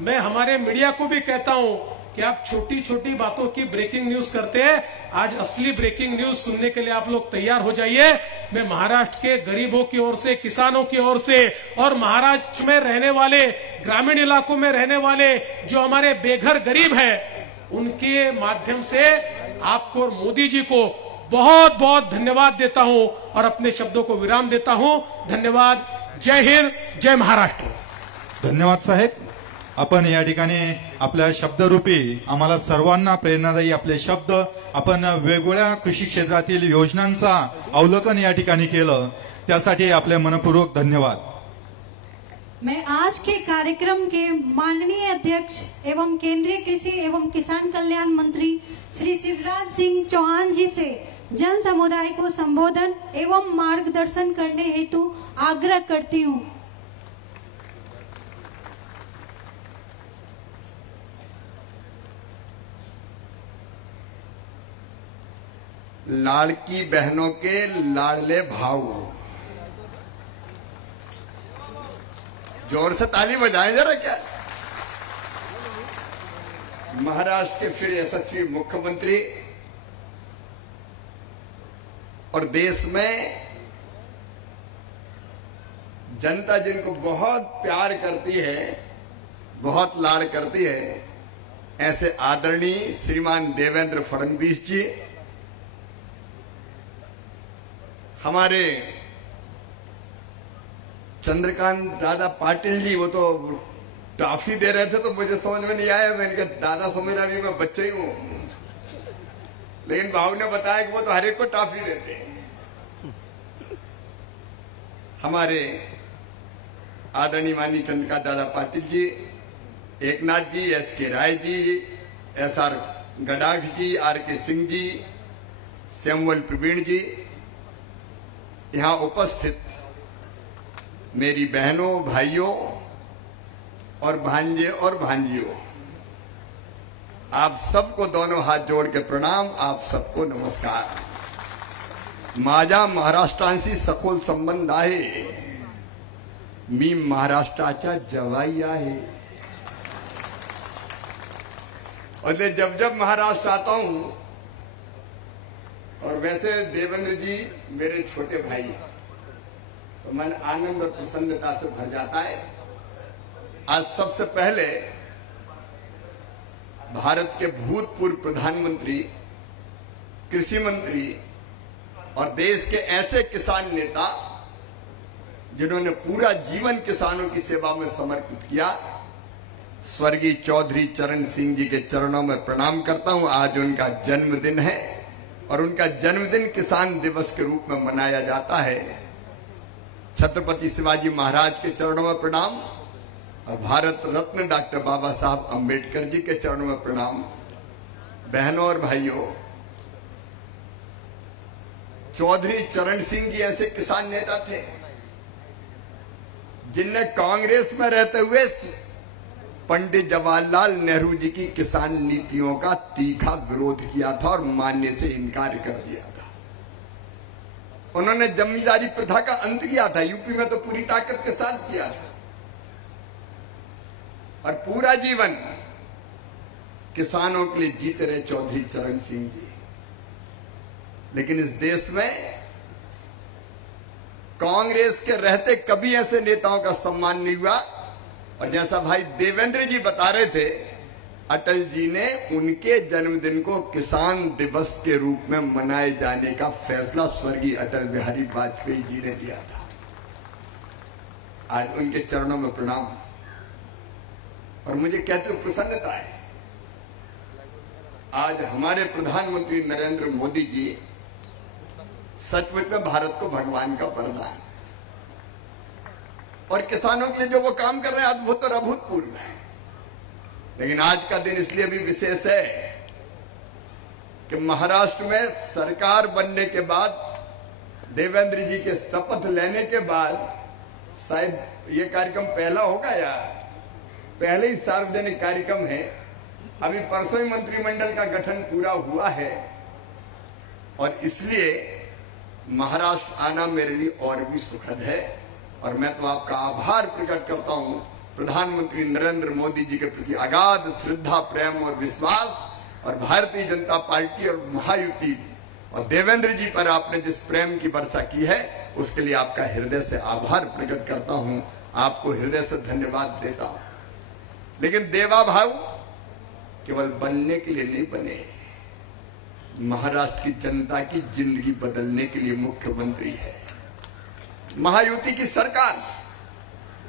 मैं हमारे मीडिया को भी कहता हूं कि आप छोटी छोटी बातों की ब्रेकिंग न्यूज करते हैं. आज असली ब्रेकिंग न्यूज सुनने के लिए आप लोग तैयार हो जाइए. मैं महाराष्ट्र के गरीबों की ओर से, किसानों की ओर से और महाराष्ट्र में रहने वाले, ग्रामीण इलाकों में रहने वाले जो हमारे बेघर गरीब हैं उनके माध्यम से आपको और मोदी जी को बहुत बहुत धन्यवाद देता हूं और अपने शब्दों को विराम देता हूं. धन्यवाद. जय हिंद, जय महाराष्ट्र. धन्यवाद साहेब. आपण या ठिकाणी आपल्या शब्दरूपी आम्हाला सर्वांना प्रेरणादायी आपले शब्द, आपण वेगवेगळ्या कृषी क्षेत्रातील योजनांचा अवलोकन या ठिकाणी केलं, त्यासाठी आपले मनपूर्वक धन्यवाद. मैं आज के कार्यक्रम के माननीय अध्यक्ष एवं केंद्रीय कृषि एवं किसान कल्याण मंत्री श्री शिवराज सिंह चौहान जी से जन समुदाय को संबोधन एवं मार्गदर्शन करने हेतु आग्रह करती हूँ। लाड़की बहनों के लाडले भाव, जोर से ताली बजाएं जरा। क्या महाराष्ट्र के फिर यशस्वी मुख्यमंत्री और देश में जनता जिनको बहुत प्यार करती है, बहुत लाड़ करती है, ऐसे आदरणीय श्रीमान देवेंद्र फडणवीस जी, हमारे चंद्रकांत दादा पाटिल जी, वो तो टॉफी दे रहे थे तो मुझे समझ में नहीं आया। मैंने कहा दादा समझ रहा भी मैं बच्चा ही हूं, लेकिन भाव ने बताया कि वो तो हर एक को टॉफी देते हैं। हमारे आदरणीय माननीय चंद्रकांत दादा पाटिल जी, एकनाथ जी, एस.के. राय जी, एस.आर. गडाख जी, आर.के. सिंह जी, सैमुअल प्रवीण जी, यहां उपस्थित मेरी बहनों, भाइयों और भांजे और भांजियों, आप सबको दोनों हाथ जोड़ के प्रणाम। आप सबको नमस्कार। माझा महाराष्ट्रांशी सखोल संबंध आहे, मी महाराष्ट्राचा जवाई आहे। और जब जब महाराष्ट्र आता हूं, और वैसे देवेंद्र जी मेरे छोटे भाई, तो मन आनंद और प्रसन्नता से भर जाता है। आज सबसे पहले भारत के भूतपूर्व प्रधानमंत्री, कृषि मंत्री और देश के ऐसे किसान नेता जिन्होंने पूरा जीवन किसानों की सेवा में समर्पित किया, स्वर्गीय चौधरी चरण सिंह जी के चरणों में प्रणाम करता हूं। आज उनका जन्मदिन है और उनका जन्मदिन किसान दिवस के रूप में मनाया जाता है। छत्रपति शिवाजी महाराज के चरणों में प्रणाम और भारत रत्न डॉक्टर बाबा साहब अंबेडकर जी के चरणों में प्रणाम। बहनों और भाइयों, चौधरी चरण सिंह जी ऐसे किसान नेता थे जिनने कांग्रेस में रहते हुए पंडित जवाहरलाल नेहरू जी की किसान नीतियों का तीखा विरोध किया था और मानने से इनकार कर दिया था। उन्होंने जमींदारी प्रथा का अंत किया था, यूपी में तो पूरी ताकत के साथ किया था, और पूरा जीवन किसानों के लिए जीते रहे चौधरी चरण सिंह जी। लेकिन इस देश में कांग्रेस के रहते कभी ऐसे नेताओं का सम्मान नहीं हुआ। और जैसा भाई देवेंद्र जी बता रहे थे, अटल जी ने उनके जन्मदिन को किसान दिवस के रूप में मनाए जाने का फैसला स्वर्गीय अटल बिहारी वाजपेयी जी ने लिया था। आज उनके चरणों में प्रणाम। और मुझे कहते हुए प्रसन्नता है, आज हमारे प्रधानमंत्री नरेंद्र मोदी जी सचमुच में भारत को भगवान का वरदान, और किसानों के लिए जो वो काम कर रहे हैं अद्भुत और अभूतपूर्व है। लेकिन आज का दिन इसलिए भी विशेष है कि महाराष्ट्र में सरकार बनने के बाद, देवेंद्र जी के शपथ लेने के बाद, शायद ये कार्यक्रम पहला होगा या पहले ही सार्वजनिक कार्यक्रम है। अभी परसों ही मंत्रिमंडल का गठन पूरा हुआ है और इसलिए महाराष्ट्र आना मेरे लिए और भी सुखद है। और मैं तो आपका आभार प्रकट करता हूं, प्रधानमंत्री नरेंद्र मोदी जी के प्रति अगाध श्रद्धा, प्रेम और विश्वास, और भारतीय जनता पार्टी और महायुति और देवेंद्र जी पर आपने जिस प्रेम की वर्षा की है उसके लिए आपका हृदय से आभार प्रकट करता हूं, आपको हृदय से धन्यवाद देता हूं। लेकिन देवा भाव केवल बनने के लिए नहीं बने, महाराष्ट्र की जनता की जिंदगी बदलने के लिए मुख्यमंत्री है। महायुति की सरकार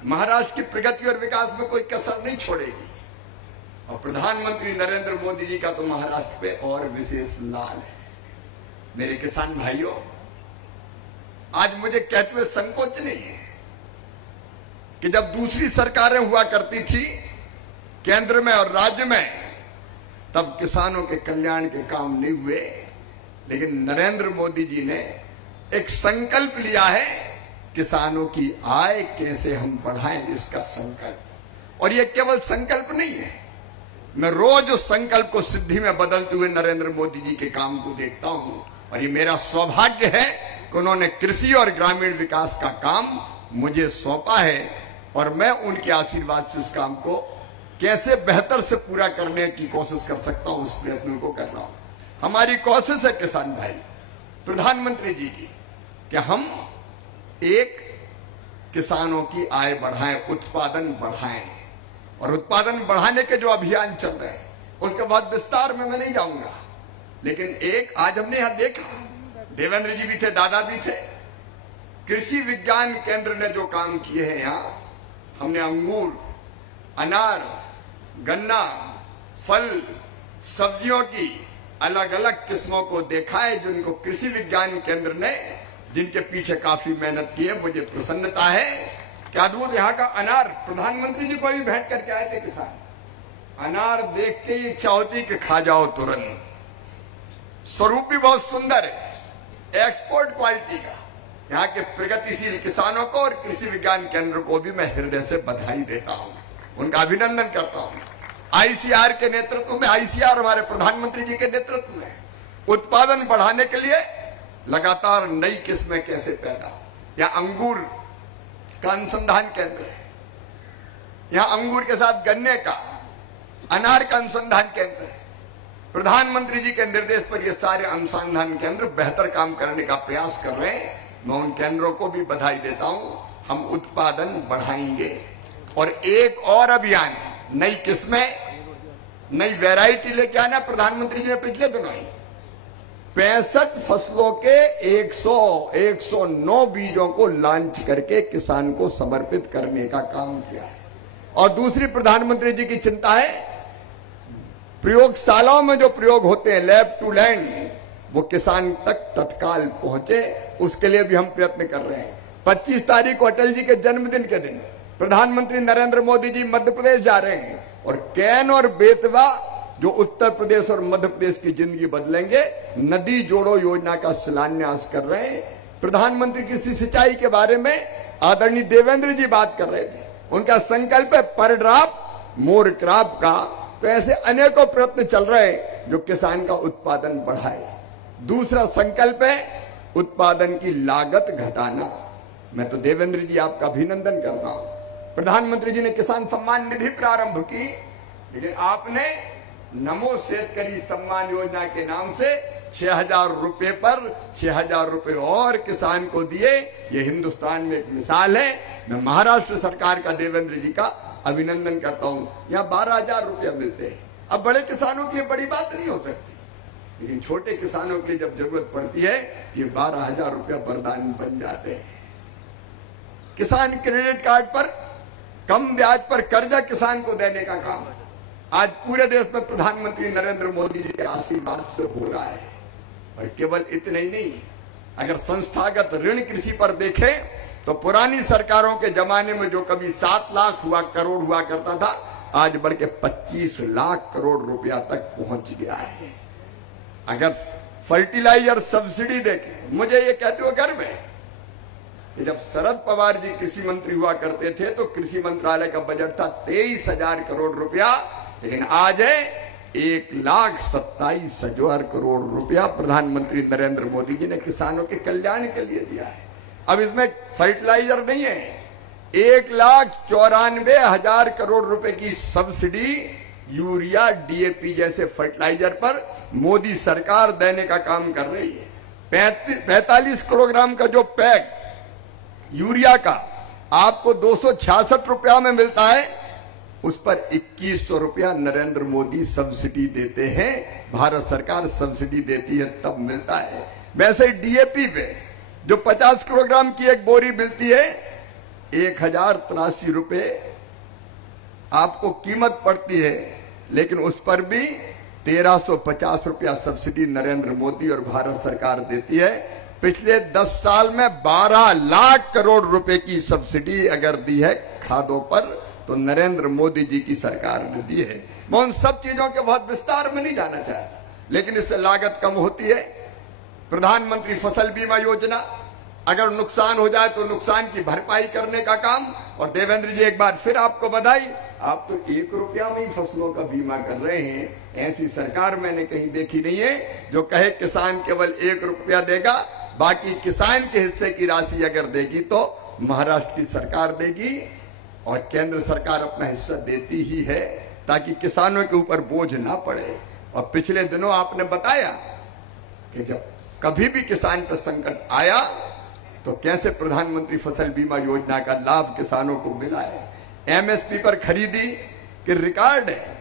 महाराष्ट्र की प्रगति और विकास में कोई कसर नहीं छोड़ेगी, और प्रधानमंत्री नरेंद्र मोदी जी का तो महाराष्ट्र पे और विशेष लाल है। मेरे किसान भाइयों, आज मुझे कहते हुए संकोच नहीं है कि जब दूसरी सरकारें हुआ करती थी केंद्र में और राज्य में, तब किसानों के कल्याण के काम नहीं हुए। लेकिन नरेंद्र मोदी जी ने एक संकल्प लिया है, किसानों की आय कैसे हम बढ़ाएं, इसका संकल्प। और ये केवल संकल्प नहीं है, मैं रोज उस संकल्प को सिद्धि में बदलते हुए नरेंद्र मोदी जी के काम को देखता हूं। और ये मेरा सौभाग्य है कि उन्होंने कृषि और ग्रामीण विकास का काम मुझे सौंपा है और मैं उनके आशीर्वाद से इस काम को कैसे बेहतर से पूरा करने की कोशिश कर सकता हूं, उस प्रयत्न को कर रहा हूं। हमारी कोशिश है किसान भाई, प्रधानमंत्री जी की, कि हम एक किसानों की आय बढ़ाएं, उत्पादन बढ़ाएं। और उत्पादन बढ़ाने के जो अभियान चल रहे हैं उसके बाद विस्तार में मैं नहीं जाऊंगा, लेकिन एक आज हमने यहां देखा, देवेंद्र जी भी थे, दादा भी थे, कृषि विज्ञान केंद्र ने जो काम किए हैं यहाँ, हमने अंगूर, अनार, गन्ना, फल, सब्जियों की अलग अलग किस्मों को देखा है, जिनको कृषि विज्ञान केंद्र ने, जिनके पीछे काफी मेहनत की है। मुझे प्रसन्नता है कि अद्भुत यहाँ का अनार, प्रधानमंत्री जी को भी भेंट करके आए थे किसान, अनार देख के ही इच्छा होती कि खा जाओ तुरंत। स्वरूप भी बहुत सुंदर है, एक्सपोर्ट क्वालिटी का। यहाँ के प्रगतिशील किसानों को और कृषि विज्ञान केंद्र को भी मैं हृदय से बधाई देता हूँ, उनका अभिनंदन करता हूँ। आईसीआर के नेतृत्व में, आईसीआर हमारे प्रधानमंत्री जी के नेतृत्व में उत्पादन बढ़ाने के लिए लगातार नई किस्में कैसे पैदा। यहाँ अंगूर का अनुसंधान केंद्र है, यहाँ अंगूर के साथ गन्ने का, अनार का अनुसंधान केंद्र है। प्रधानमंत्री जी के निर्देश पर ये सारे अनुसंधान केंद्र बेहतर काम करने का प्रयास कर रहे हैं। मैं उन केंद्रों को भी बधाई देता हूं। हम उत्पादन बढ़ाएंगे और एक और अभियान, नई किस्में, नई वैरायटी लेके आना। प्रधानमंत्री जी ने पिछले दिनों ही 65 फसलों के 109 बीजों को लॉन्च करके किसान को समर्पित करने का काम किया है। और दूसरी प्रधानमंत्री जी की चिंता है, प्रयोगशालाओं में जो प्रयोग होते हैं, लैब टू लैंड, वो किसान तक तत्काल पहुंचे, उसके लिए भी हम प्रयत्न कर रहे हैं। 25 तारीख को अटल जी के जन्मदिन के दिन प्रधानमंत्री नरेंद्र मोदी जी मध्य प्रदेश जा रहे हैं और कैन और बेतवा, जो उत्तर प्रदेश और मध्य प्रदेश की जिंदगी बदलेंगे, नदी जोड़ो योजना का शिलान्यास कर रहे हैं। प्रधानमंत्री कृषि सिंचाई के बारे में आदरणीय देवेंद्र जी बात कर रहे थे, उनका संकल्प है पर ड्रॉप मोर क्रॉप का। तो ऐसे अनेकों प्रयत्न चल रहे हैं जो किसान का उत्पादन बढ़ाए। दूसरा संकल्प है उत्पादन की लागत घटाना। मैं तो देवेंद्र जी आपका अभिनंदन करता हूं। प्रधानमंत्री जी ने किसान सम्मान निधि प्रारंभ की, लेकिन आपने नमो शेतकरी सम्मान योजना के नाम से 6,000 रुपए पर 6,000 रुपए और किसान को दिए। ये हिंदुस्तान में एक मिसाल है। मैं महाराष्ट्र सरकार का, देवेंद्र जी का अभिनंदन करता हूं। यहाँ 12,000 रुपया मिलते हैं। अब बड़े किसानों के लिए बड़ी बात नहीं हो सकती, लेकिन छोटे किसानों के लिए जब जरूरत पड़ती है, ये 12,000 रुपया वरदान बन जाते हैं। किसान क्रेडिट कार्ड पर कम ब्याज पर कर्जा किसान को देने का काम आज पूरे देश में प्रधानमंत्री नरेंद्र मोदी जी के आशीर्वाद से हो रहा है। और केवल इतना ही नहीं, अगर संस्थागत ऋण कृषि पर देखें तो पुरानी सरकारों के जमाने में जो कभी 7 लाख करोड़ हुआ करता था, आज बढ़ के 25 लाख करोड़ रुपया तक पहुंच गया है। अगर फर्टिलाइजर सब्सिडी देखें, मुझे ये कहते हुए गर्व है कि जब शरद पवार जी कृषि मंत्री हुआ करते थे तो कृषि मंत्रालय का बजट था 23,000 करोड़ रुपया, लेकिन आज है 1,27,000 करोड़ रुपया प्रधानमंत्री नरेंद्र मोदी जी ने किसानों के कल्याण के लिए दिया है। अब इसमें फर्टिलाइजर नहीं है, 1,94,000 करोड़ रुपए की सब्सिडी यूरिया, डीएपी जैसे फर्टिलाइजर पर मोदी सरकार देने का काम कर रही है। 45 किलोग्राम का जो पैक यूरिया का आपको 266 रुपया में मिलता है, उस पर 2100 रुपया नरेंद्र मोदी सब्सिडी देते हैं। भारत सरकार सब्सिडी देती है तब मिलता है। वैसे ही डीएपी पे जो 50 किलोग्राम की एक बोरी मिलती है, 1,083 रुपये आपको कीमत पड़ती है, लेकिन उस पर भी 1,350 रुपया सब्सिडी नरेंद्र मोदी और भारत सरकार देती है। पिछले 10 साल में 12 लाख करोड़ रुपए की सब्सिडी अगर दी है खादों पर, तो नरेंद्र मोदी जी की सरकार ने दी है। मैं उन सब चीजों के बहुत विस्तार में नहीं जाना चाहता, लेकिन इससे लागत कम होती है, प्रधानमंत्री फसल बीमा योजना, अगर नुकसान हो जाए तो नुकसान की भरपाई करने का काम। और देवेंद्र जी एक बार फिर आपको बधाई, आप तो 1 रुपया में ही फसलों का बीमा कर रहे हैं। ऐसी सरकार मैंने कहीं देखी नहीं है जो कहे किसान केवल 1 रुपया देगा, बाकी किसान के हिस्से की राशि अगर देगी तो महाराष्ट्र की सरकार देगी और केंद्र सरकार अपना हिस्सा देती ही है ताकि किसानों के ऊपर बोझ ना पड़े। और पिछले दिनों आपने बताया कि जब कभी भी किसान पर संकट आया तो कैसे प्रधानमंत्री फसल बीमा योजना का लाभ किसानों को मिला है। एमएसपी पर खरीदी के रिकॉर्ड है,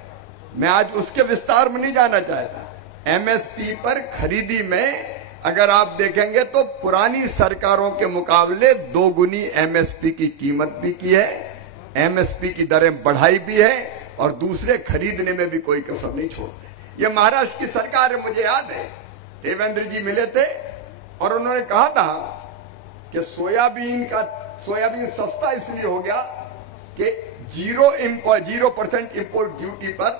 मैं आज उसके विस्तार में नहीं जाना चाहता। एमएसपी पर खरीदी में अगर आप देखेंगे तो पुरानी सरकारों के मुकाबले 2 गुनी एमएसपी की कीमत भी की है, एमएसपी की दरें बढ़ाई भी है और दूसरे खरीदने में भी कोई कसर नहीं छोड़ते। ये महाराष्ट्र की सरकार है। मुझे याद है देवेंद्र जी मिले थे और उन्होंने कहा था कि सोयाबीन सस्ता इसलिए हो गया कि 0% इंपोर्ट ड्यूटी पर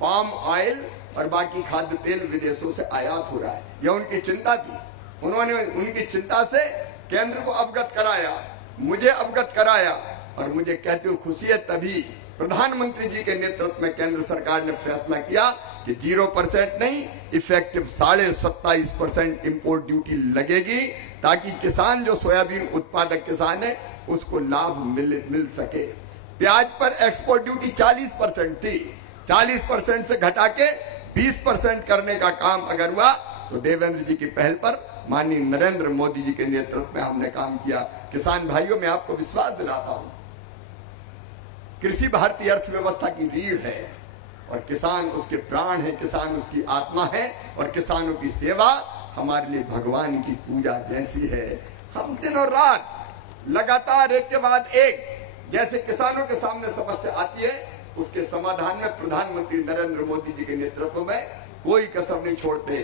पाम ऑयल और बाकी खाद्य तेल विदेशों से आयात हो रहा है। यह उनकी चिंता थी। उन्होंने उनकी चिंता से केंद्र को अवगत कराया, मुझे अवगत कराया और मुझे कहते हुए खुशी है तभी प्रधानमंत्री जी के नेतृत्व में केंद्र सरकार ने फैसला किया कि 0% नहीं, इफेक्टिव 27.5% इंपोर्ट ड्यूटी लगेगी ताकि किसान जो सोयाबीन उत्पादक किसान है उसको लाभ मिल सके। प्याज पर एक्सपोर्ट ड्यूटी 40% थी, 40% से घटा के 20% करने का काम अगर हुआ तो देवेंद्र जी की पहल पर माननीय नरेंद्र मोदी जी के नेतृत्व में हमने काम किया। किसान भाइयों, मैं आपको विश्वास दिलाता हूं, कृषि भारतीय अर्थव्यवस्था की रीढ़ है और किसान उसके प्राण है, किसान उसकी आत्मा है और किसानों की सेवा हमारे लिए भगवान की पूजा जैसी है। हम दिन और रात लगातार एक के बाद एक जैसे किसानों के सामने समस्या आती है उसके समाधान में प्रधानमंत्री नरेंद्र मोदी जी के नेतृत्व में कोई कसर नहीं छोड़ते,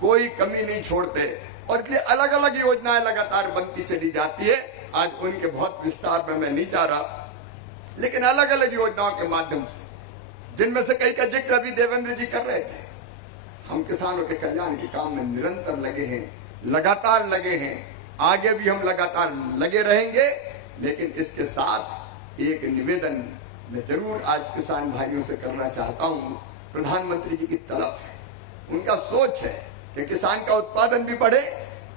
कोई कमी नहीं छोड़ते और इसलिए अलग अलग योजनाएं लगातार बनती चली जाती है। आज उनके बहुत विस्तार में मैं नहीं जा रहा, लेकिन अलग अलग योजनाओं के माध्यम से जिनमें से कई का जिक्र अभी देवेंद्र जी कर रहे थे, हम किसानों के कल्याण के काम में निरंतर लगे हैं, लगातार लगे हैं, आगे भी हम लगातार लगे रहेंगे। लेकिन इसके साथ एक निवेदन मैं जरूर आज किसान भाइयों से करना चाहता हूं। प्रधानमंत्री जी की तलब है, उनका सोच है कि किसान का उत्पादन भी बढ़े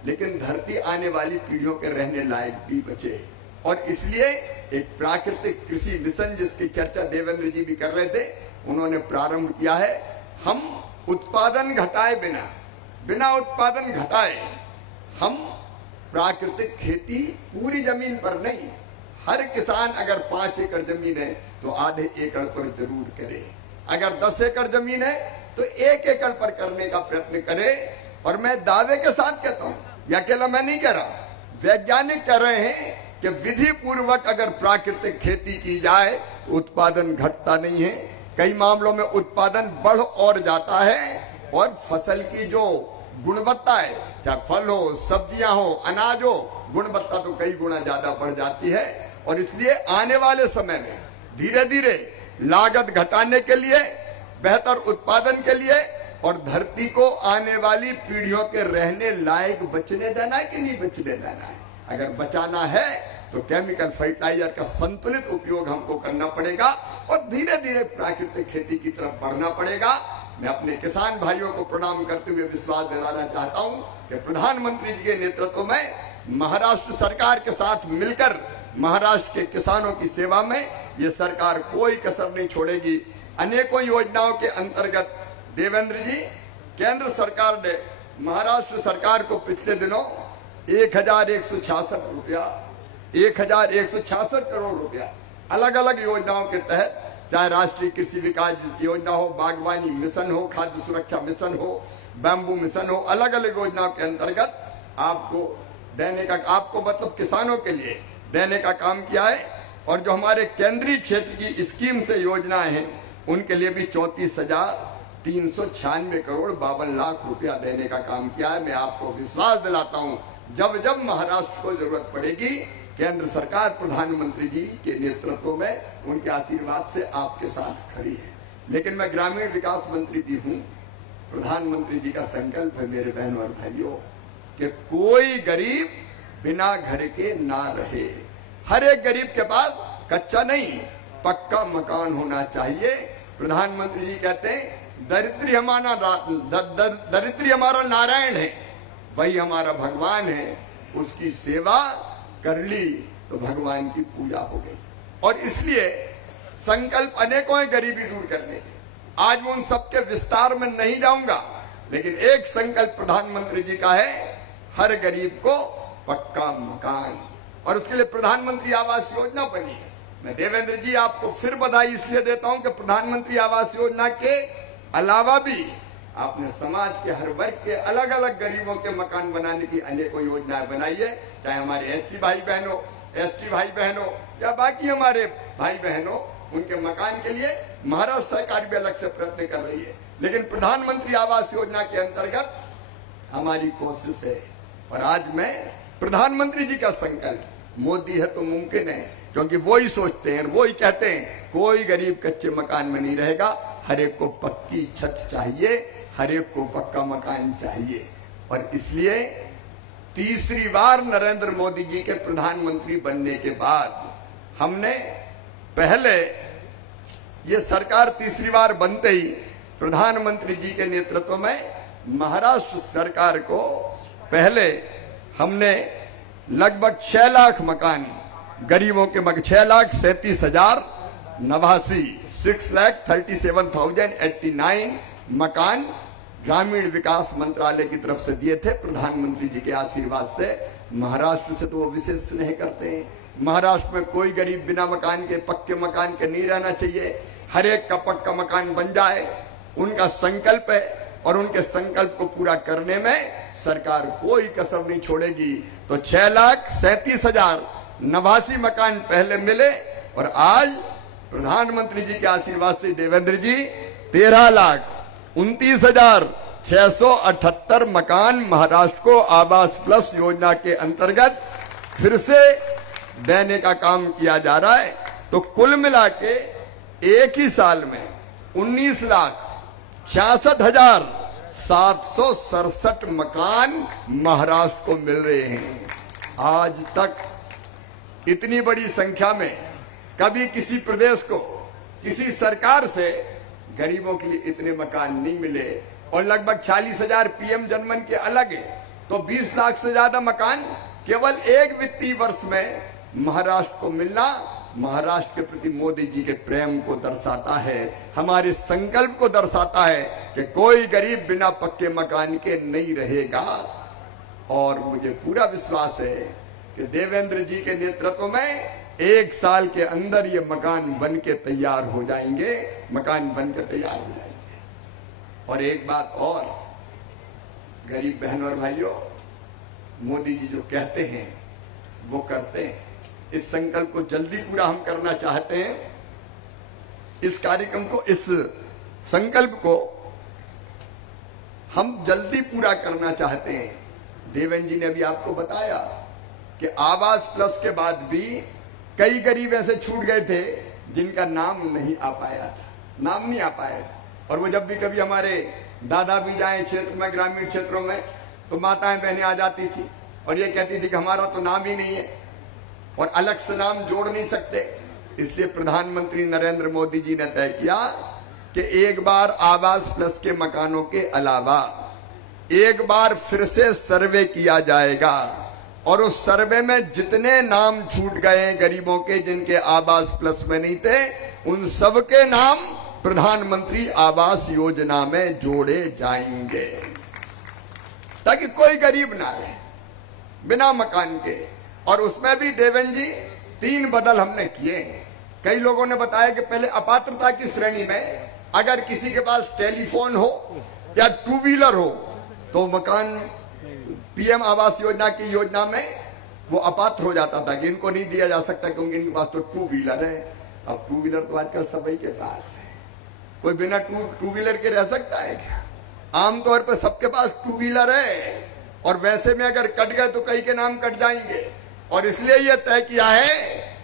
लेकिन धरती आने वाली पीढ़ियों के रहने लायक भी बचे और इसलिए एक प्राकृतिक कृषि मिशन जिसकी चर्चा देवेंद्र जी भी कर रहे थे उन्होंने प्रारंभ किया है। हम उत्पादन घटाए बिना उत्पादन घटाए हम प्राकृतिक खेती पूरी जमीन पर नहीं, हर किसान अगर 5 एकड़ जमीन है तो आधे एकड़ पर जरूर करे, अगर 10 एकड़ जमीन है तो 1 एकड़ पर करने का प्रयत्न करे। और मैं दावे के साथ कहता हूं, यह अकेला मैं नहीं कह रहा, वैज्ञानिक कह रहे हैं कि विधि पूर्वक अगर प्राकृतिक खेती की जाए तो उत्पादन घटता नहीं है, कई मामलों में उत्पादन बढ़ और जाता है और फसल की जो गुणवत्ता है, चाहे फल हो, सब्जियां हो, अनाज हो, गुणवत्ता तो कई गुना ज्यादा बढ़ जाती है। और इसलिए आने वाले समय में धीरे धीरे लागत घटाने के लिए, बेहतर उत्पादन के लिए और धरती को आने वाली पीढ़ियों के रहने लायक बचने देना है कि नहीं बचने देना है। अगर बचाना है तो केमिकल फर्टिलाइजर का संतुलित उपयोग हमको करना पड़ेगा और धीरे धीरे प्राकृतिक खेती की तरफ बढ़ना पड़ेगा। मैं अपने किसान भाइयों को प्रणाम करते हुए विश्वास दिलाना चाहता हूं कि प्रधानमंत्री जी के नेतृत्व में महाराष्ट्र सरकार के साथ मिलकर महाराष्ट्र के किसानों की सेवा में ये सरकार कोई कसर नहीं छोड़ेगी। अनेकों योजनाओं के अंतर्गत देवेंद्र जी, केंद्र सरकार ने महाराष्ट्र सरकार को पिछले दिनों 1166 करोड़ रुपया अलग अलग योजनाओं के तहत, चाहे राष्ट्रीय कृषि विकास योजना हो, बागवानी मिशन हो, खाद्य सुरक्षा मिशन हो, बैम्बू मिशन हो, अलग अलग योजनाओं के अंतर्गत आपको देने का, आपको मतलब किसानों के लिए देने का काम किया है। और जो हमारे केंद्रीय क्षेत्र की स्कीम से योजनाएं हैं उनके लिए भी 34,396 करोड़ 52 लाख रुपया देने का काम किया है। मैं आपको विश्वास दिलाता हूं जब जब महाराष्ट्र को जरूरत पड़ेगी केंद्र सरकार प्रधानमंत्री जी के नेतृत्व में उनके आशीर्वाद से आपके साथ खड़ी है। लेकिन मैं ग्रामीण विकास मंत्री भी हूं। प्रधानमंत्री जी का संकल्प है मेरे बहनों और भाइयों, कि कोई गरीब बिना घर के ना रहे। हर एक गरीब के पास कच्चा नहीं पक्का मकान होना चाहिए। प्रधानमंत्री जी कहते हैं दरिद्री हमारा नारायण है, वही हमारा भगवान है, उसकी सेवा कर ली तो भगवान की पूजा हो गई। और इसलिए संकल्प अनेकों हैं गरीबी दूर करने के। आज मैं उन सबके विस्तार में नहीं जाऊंगा, लेकिन एक संकल्प प्रधानमंत्री जी का है, हर गरीब को पक्का मकान, और उसके लिए प्रधानमंत्री आवास योजना बनी है। मैं देवेंद्र जी आपको फिर बधाई इसलिए देता हूं कि प्रधानमंत्री आवास योजना के अलावा भी आपने समाज के हर वर्ग के अलग अलग गरीबों के मकान बनाने की अनेकों योजनाएं बनाई है। चाहे हमारे एससी भाई बहनों, एसटी भाई बहनों या बाकी हमारे भाई बहनों, उनके मकान के लिए महाराष्ट्र सरकार भी अलग से प्रयत्न कर रही है। लेकिन प्रधानमंत्री आवास योजना के अंतर्गत हमारी कोशिश है, और आज मैं प्रधानमंत्री जी का संकल्प, मोदी है तो मुमकिन है, क्योंकि वो ही सोचते हैं, वो ही कहते हैं कोई गरीब कच्चे मकान में नहीं रहेगा, हर एक को पक्की छत चाहिए, हर एक को पक्का मकान चाहिए। और इसलिए तीसरी बार नरेंद्र मोदी जी के प्रधानमंत्री बनने के बाद हमने पहले, ये सरकार तीसरी बार बनते ही प्रधानमंत्री जी के नेतृत्व में महाराष्ट्र सरकार को पहले हमने लगभग 6 लाख मकान गरीबों के 6,37,089 6,37,089 मकान ग्रामीण विकास मंत्रालय की तरफ से दिए थे। प्रधानमंत्री जी के आशीर्वाद से, महाराष्ट्र से तो वो विशेष स्नेह करते हैं। महाराष्ट्र में कोई गरीब बिना मकान के, पक्के मकान के नहीं रहना चाहिए, हर एक का पक्का मकान बन जाए, उनका संकल्प है। और उनके संकल्प को पूरा करने में सरकार कोई कसर नहीं छोड़ेगी। तो 6,37,089 मकान पहले मिले, और आज प्रधानमंत्री जी के आशीर्वाद से देवेंद्र जी 13,29,678 मकान महाराष्ट्र को आवास प्लस योजना के अंतर्गत फिर से देने का काम किया जा रहा है। तो कुल मिला के एक ही साल में 19,66,767 मकान महाराष्ट्र को मिल रहे हैं। आज तक इतनी बड़ी संख्या में कभी किसी प्रदेश को, किसी सरकार से गरीबों के लिए इतने मकान नहीं मिले। और लगभग 40,000 पीएम जनमन के अलग है, तो 20 लाख से ज्यादा मकान केवल एक वित्तीय वर्ष में महाराष्ट्र को मिलना महाराष्ट्र के प्रति मोदी जी के प्रेम को दर्शाता है, हमारे संकल्प को दर्शाता है कि कोई गरीब बिना पक्के मकान के नहीं रहेगा। और मुझे पूरा विश्वास है कि देवेंद्र जी के नेतृत्व में 1 साल के अंदर ये मकान बन के तैयार हो जाएंगे, मकान बनकर तैयार हो जाएंगे। और एक बात और, गरीब बहनों और भाइयों, मोदी जी जो कहते हैं वो करते हैं। इस संकल्प को जल्दी पूरा हम करना चाहते हैं। इस कार्यक्रम को, इस संकल्प को हम जल्दी पूरा करना चाहते हैं। देवेंद्र जी ने अभी आपको बताया कि आवास प्लस के बाद भी कई गरीब ऐसे छूट गए थे जिनका नाम नहीं आ पाया था, नाम नहीं आ पाया था। और वो जब भी कभी हमारे दादा भी जाए क्षेत्र में, ग्रामीण क्षेत्रों में, तो माताएं बहनें आ जाती थी और ये कहती थी कि हमारा तो नाम ही नहीं है और अलग से नाम जोड़ नहीं सकते। इसलिए प्रधानमंत्री नरेंद्र मोदी जी ने तय किया कि एक बार आवास प्लस के मकानों के अलावा एक बार फिर से सर्वे किया जाएगा, और उस सर्वे में जितने नाम छूट गए गरीबों के जिनके आवास प्लस में नहीं थे, उन सबके नाम प्रधानमंत्री आवास योजना में जोड़े जाएंगे, ताकि कोई गरीब ना रहे बिना मकान के। और उसमें भी देवेंद्र जी 3 बदल हमने किए हैं। कई लोगों ने बताया कि पहले अपात्रता की श्रेणी में अगर किसी के पास टेलीफोन हो या 2 व्हीलर हो तो मकान पीएम आवास योजना की योजना में वो अपात्र हो जाता था कि इनको नहीं दिया जा सकता क्योंकि इनके पास तो 2 व्हीलर है। अब 2 व्हीलर तो आजकल सभी के पास है, कोई बिना 2 व्हीलर के रह सकता है क्या? आमतौर पर सबके पास 2 व्हीलर है, और वैसे में अगर कट गए तो कई के नाम कट जाएंगे। और इसलिए यह तय किया है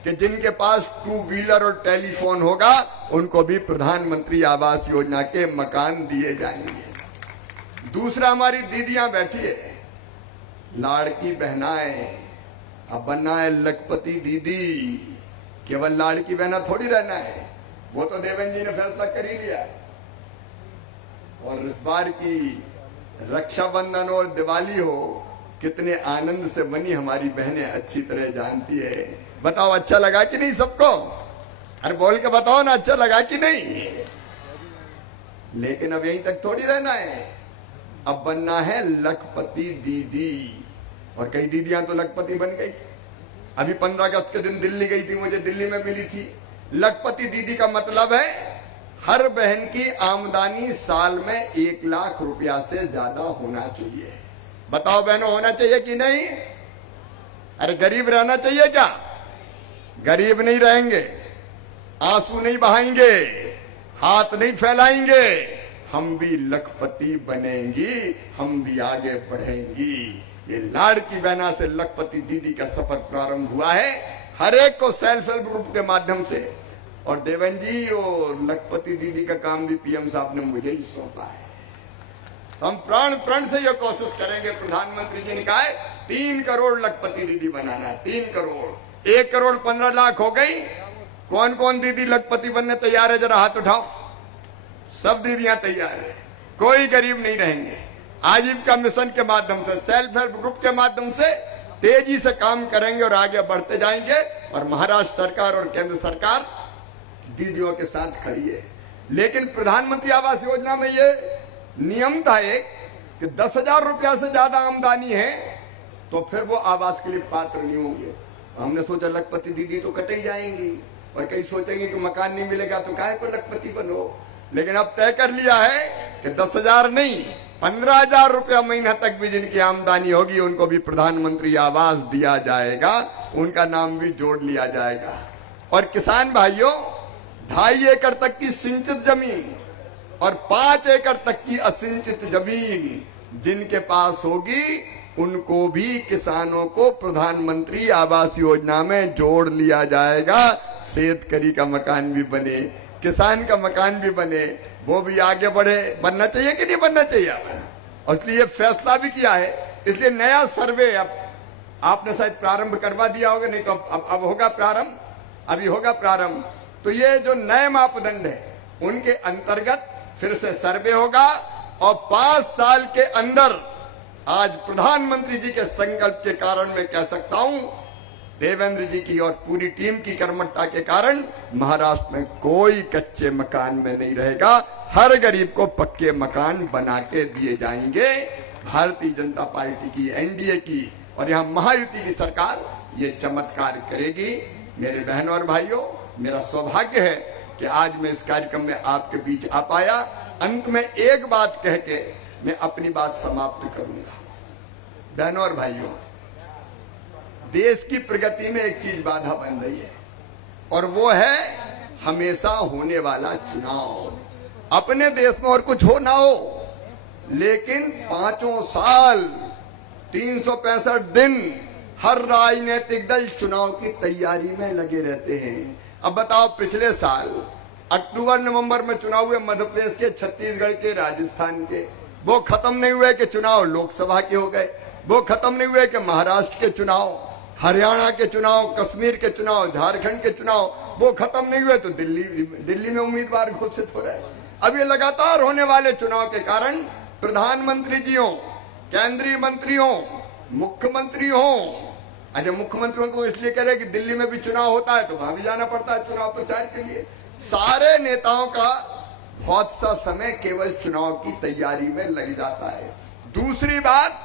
कि जिनके पास 2 व्हीलर और टेलीफोन होगा उनको भी प्रधानमंत्री आवास योजना के मकान दिए जाएंगे। दूसरा, हमारी दीदियां बैठी है, लाड़की बहनाएं, अब बनना है लखपति दीदी। केवल लाड़की बहना थोड़ी रहना है, वो तो देवेंद्र जी ने फैसला कर ही लिया। और इस बार की रक्षाबंधन और दिवाली हो, कितने आनंद से बनी हमारी बहनें अच्छी तरह जानती है। बताओ अच्छा लगा कि नहीं सबको? अरे बोल के बताओ ना, अच्छा लगा कि नहीं? लेकिन अब यहीं तक थोड़ी रहना है, अब बनना है लखपति दीदी। और कई दीदियां तो लखपति बन गई। अभी 15 अगस्त के दिन दिल्ली गई थी, मुझे दिल्ली में मिली थी। लखपति दीदी का मतलब है हर बहन की आमदनी साल में 1 लाख रुपया से ज्यादा होना चाहिए। बताओ बहनों, होना चाहिए कि नहीं? अरे गरीब रहना चाहिए क्या? गरीब नहीं रहेंगे, आंसू नहीं बहाएंगे, हाथ नहीं फैलाएंगे, हम भी लखपति बनेंगी, हम भी आगे बढ़ेंगी। ये लाड़की बहना से लखपति दीदी का सफर प्रारंभ हुआ है, हर एक को सेल्फ हेल्प ग्रुप के माध्यम से। और देवेंद्र जी और लखपति दीदी का काम भी पीएम साहब ने मुझे ही सौंपा है। तो हम प्राण प्राण से यह कोशिश करेंगे, प्रधानमंत्री जी ने कहा है 3 करोड़ लखपति दीदी बनाना है। 3 करोड़, 1 करोड़ 15 लाख हो गई। कौन कौन दीदी लखपति बनने तैयार है? जरा हाथ उठाओ। सब दीदियां तैयार है, कोई गरीब नहीं रहेंगे। आजीविका मिशन के माध्यम से, सेल्फ हेल्प ग्रुप के माध्यम से तेजी से काम करेंगे और आगे बढ़ते जाएंगे। और महाराष्ट्र सरकार और केंद्र सरकार दीदियों के साथ खड़ी है। लेकिन प्रधानमंत्री आवास योजना में ये नियम था एक कि 10,000 रुपया से ज्यादा आमदनी है तो फिर वो आवास के लिए पात्र नहीं होंगे। हमने सोचा लखपति दीदी तो कटे ही जाएंगी, और कई सोचेंगे कि मकान नहीं मिलेगा तो काहे को लखपति बनो। लेकिन अब तय कर लिया है कि 10,000 नहीं, 15,000 रुपया महीना तक भी जिनकी आमदनी होगी उनको भी प्रधानमंत्री आवास दिया जाएगा, उनका नाम भी जोड़ लिया जाएगा। और किसान भाइयों, 2.5 एकड़ तक की सिंचित जमीन और 5 एकड़ तक की असिंचित जमीन जिनके पास होगी उनको भी किसानों को प्रधानमंत्री आवास योजना में जोड़ लिया जाएगा। शेतकरी का मकान भी बने, किसान का मकान भी बने, वो भी आगे बढ़े। बनना चाहिए कि नहीं बनना चाहिए? और इसलिए फैसला भी किया है। इसलिए नया सर्वे अब आपने शायद प्रारंभ करवा दिया होगा, नहीं तो अब होगा प्रारंभ, अभी होगा प्रारंभ। तो ये जो नए मापदंड है उनके अंतर्गत फिर से सर्वे होगा और 5 साल के अंदर, आज प्रधानमंत्री जी के संकल्प के कारण मैं कह सकता हूं, देवेंद्र जी की और पूरी टीम की कर्मठता के कारण महाराष्ट्र में कोई कच्चे मकान में नहीं रहेगा। हर गरीब को पक्के मकान बना के दिए जाएंगे। भारतीय जनता पार्टी की, एनडीए की और यहाँ महायुति की सरकार ये चमत्कार करेगी। मेरे बहनों और भाइयों, मेरा सौभाग्य है कि आज मैं इस कार्यक्रम में आपके बीच आ पाया। अंत में एक बात कह के मैं अपनी बात समाप्त करूंगा। बहनों और भाइयों, देश की प्रगति में एक चीज बाधा बन रही है और वो है हमेशा होने वाला चुनाव। अपने देश में और कुछ हो ना हो, लेकिन 5 साल 365 दिन हर राजनीतिक दल चुनाव की तैयारी में लगे रहते हैं। अब बताओ, पिछले साल अक्टूबर नवंबर में चुनाव हुए मध्य प्रदेश के, छत्तीसगढ़ के, राजस्थान के। वो खत्म नहीं हुए कि चुनाव लोकसभा के हो गए, वो खत्म नहीं हुए कि महाराष्ट्र के चुनाव, हरियाणा के चुनाव, कश्मीर के चुनाव, झारखंड के चुनाव, वो खत्म नहीं हुए तो दिल्ली में उम्मीदवार घोषित हो रहे। अब ये लगातार होने वाले चुनाव के कारण प्रधानमंत्री जियों, केंद्रीय मंत्रियों, मुख्यमंत्री हो, अच्छा मुख्यमंत्रियों को इसलिए कह रहे कि दिल्ली में भी चुनाव होता है तो वहां भी जाना पड़ता है चुनाव प्रचार के लिए। सारे नेताओं का बहुत सा समय केवल चुनाव की तैयारी में लग जाता है। दूसरी बात,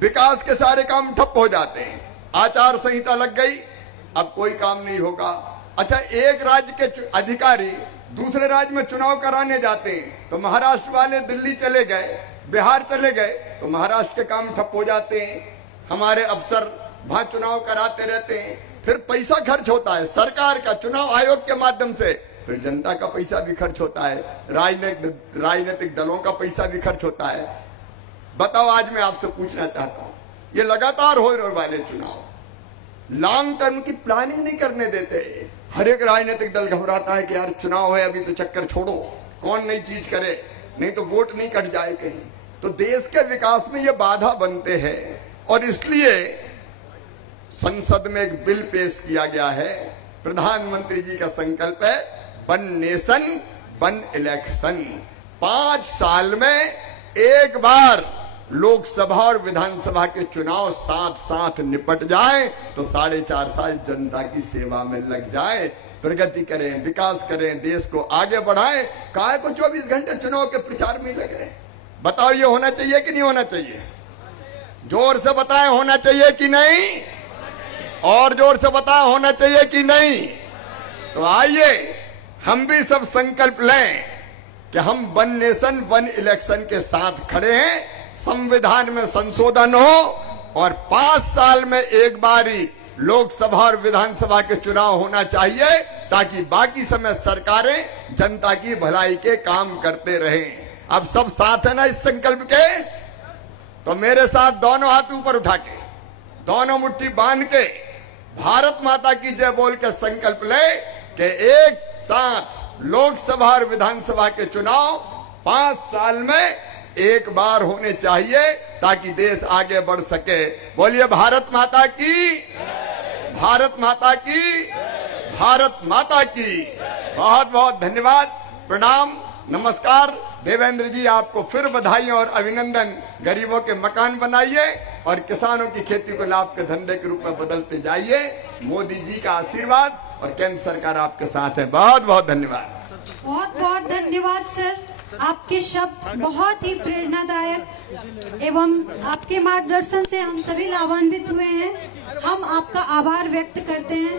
विकास के सारे काम ठप हो जाते हैं। आचार संहिता लग गई, अब कोई काम नहीं होगा। अच्छा, एक राज्य के अधिकारी दूसरे राज्य में चुनाव कराने जाते हैं तो महाराष्ट्र वाले दिल्ली चले गए, बिहार चले गए तो महाराष्ट्र के काम ठप हो जाते हैं। हमारे अफसर वहां चुनाव कराते रहते हैं, फिर पैसा खर्च होता है सरकार का, चुनाव आयोग के माध्यम से, फिर जनता का पैसा भी खर्च होता है, राजनीतिक दलों का पैसा भी खर्च होता है। बताओ, आज मैं आपसे पूछना चाहता हूं, ये लगातार हो रहे वाले चुनाव लॉन्ग टर्म की प्लानिंग नहीं करने देते। हर एक राजनीतिक दल घबराता है कि यार चुनाव है, अभी तो चक्कर छोड़ो, कौन नई चीज करे, नहीं तो वोट नहीं कट जाए कहीं। तो देश के विकास में ये बाधा बनते हैं। और इसलिए संसद में एक बिल पेश किया गया है। प्रधानमंत्री जी का संकल्प है वन नेशन वन इलेक्शन। 5 साल में एक बार लोकसभा और विधानसभा के चुनाव साथ साथ निपट जाए तो 4.5 साल जनता की सेवा में लग जाए, प्रगति करें, विकास करें, देश को आगे बढ़ाएं। काहे को 24 घंटे चुनाव के प्रचार में लग रहे? बताओ ये होना चाहिए कि नहीं होना चाहिए? जोर से बताएं, होना चाहिए कि नहीं? और जोर से बताएं, होना चाहिए कि नहीं? तो आइए हम भी सब संकल्प लें कि हम वन नेशन वन इलेक्शन के साथ खड़े हैं। संविधान में संशोधन हो और 5 साल में एक बारी लोकसभा और विधानसभा के चुनाव होना चाहिए, ताकि बाकी समय सरकारें जनता की भलाई के काम करते रहें। अब सब साथ है ना इस संकल्प के? तो मेरे साथ दोनों हाथ ऊपर उठा के, दोनों मुट्ठी बांध के भारत माता की जय बोल के संकल्प ले कि एक साथ लोकसभा और विधानसभा के चुनाव 5 साल में एक बार होने चाहिए, ताकि देश आगे बढ़ सके। बोलिए भारत माता की, भारत माता की, भारत माता की। बहुत बहुत धन्यवाद, प्रणाम, नमस्कार। देवेंद्र जी आपको फिर बधाई और अभिनंदन। गरीबों के मकान बनाइए और किसानों की खेती को लाभ के धंधे के रूप में बदलते जाइए। मोदी जी का आशीर्वाद और केंद्र सरकार आपके साथ है। बहुत बहुत धन्यवाद। बहुत बहुत धन्यवाद सर, आपके शब्द बहुत ही प्रेरणादायक एवं आपके मार्गदर्शन से हम सभी लाभान्वित हुए हैं। हम आपका आभार व्यक्त करते हैं।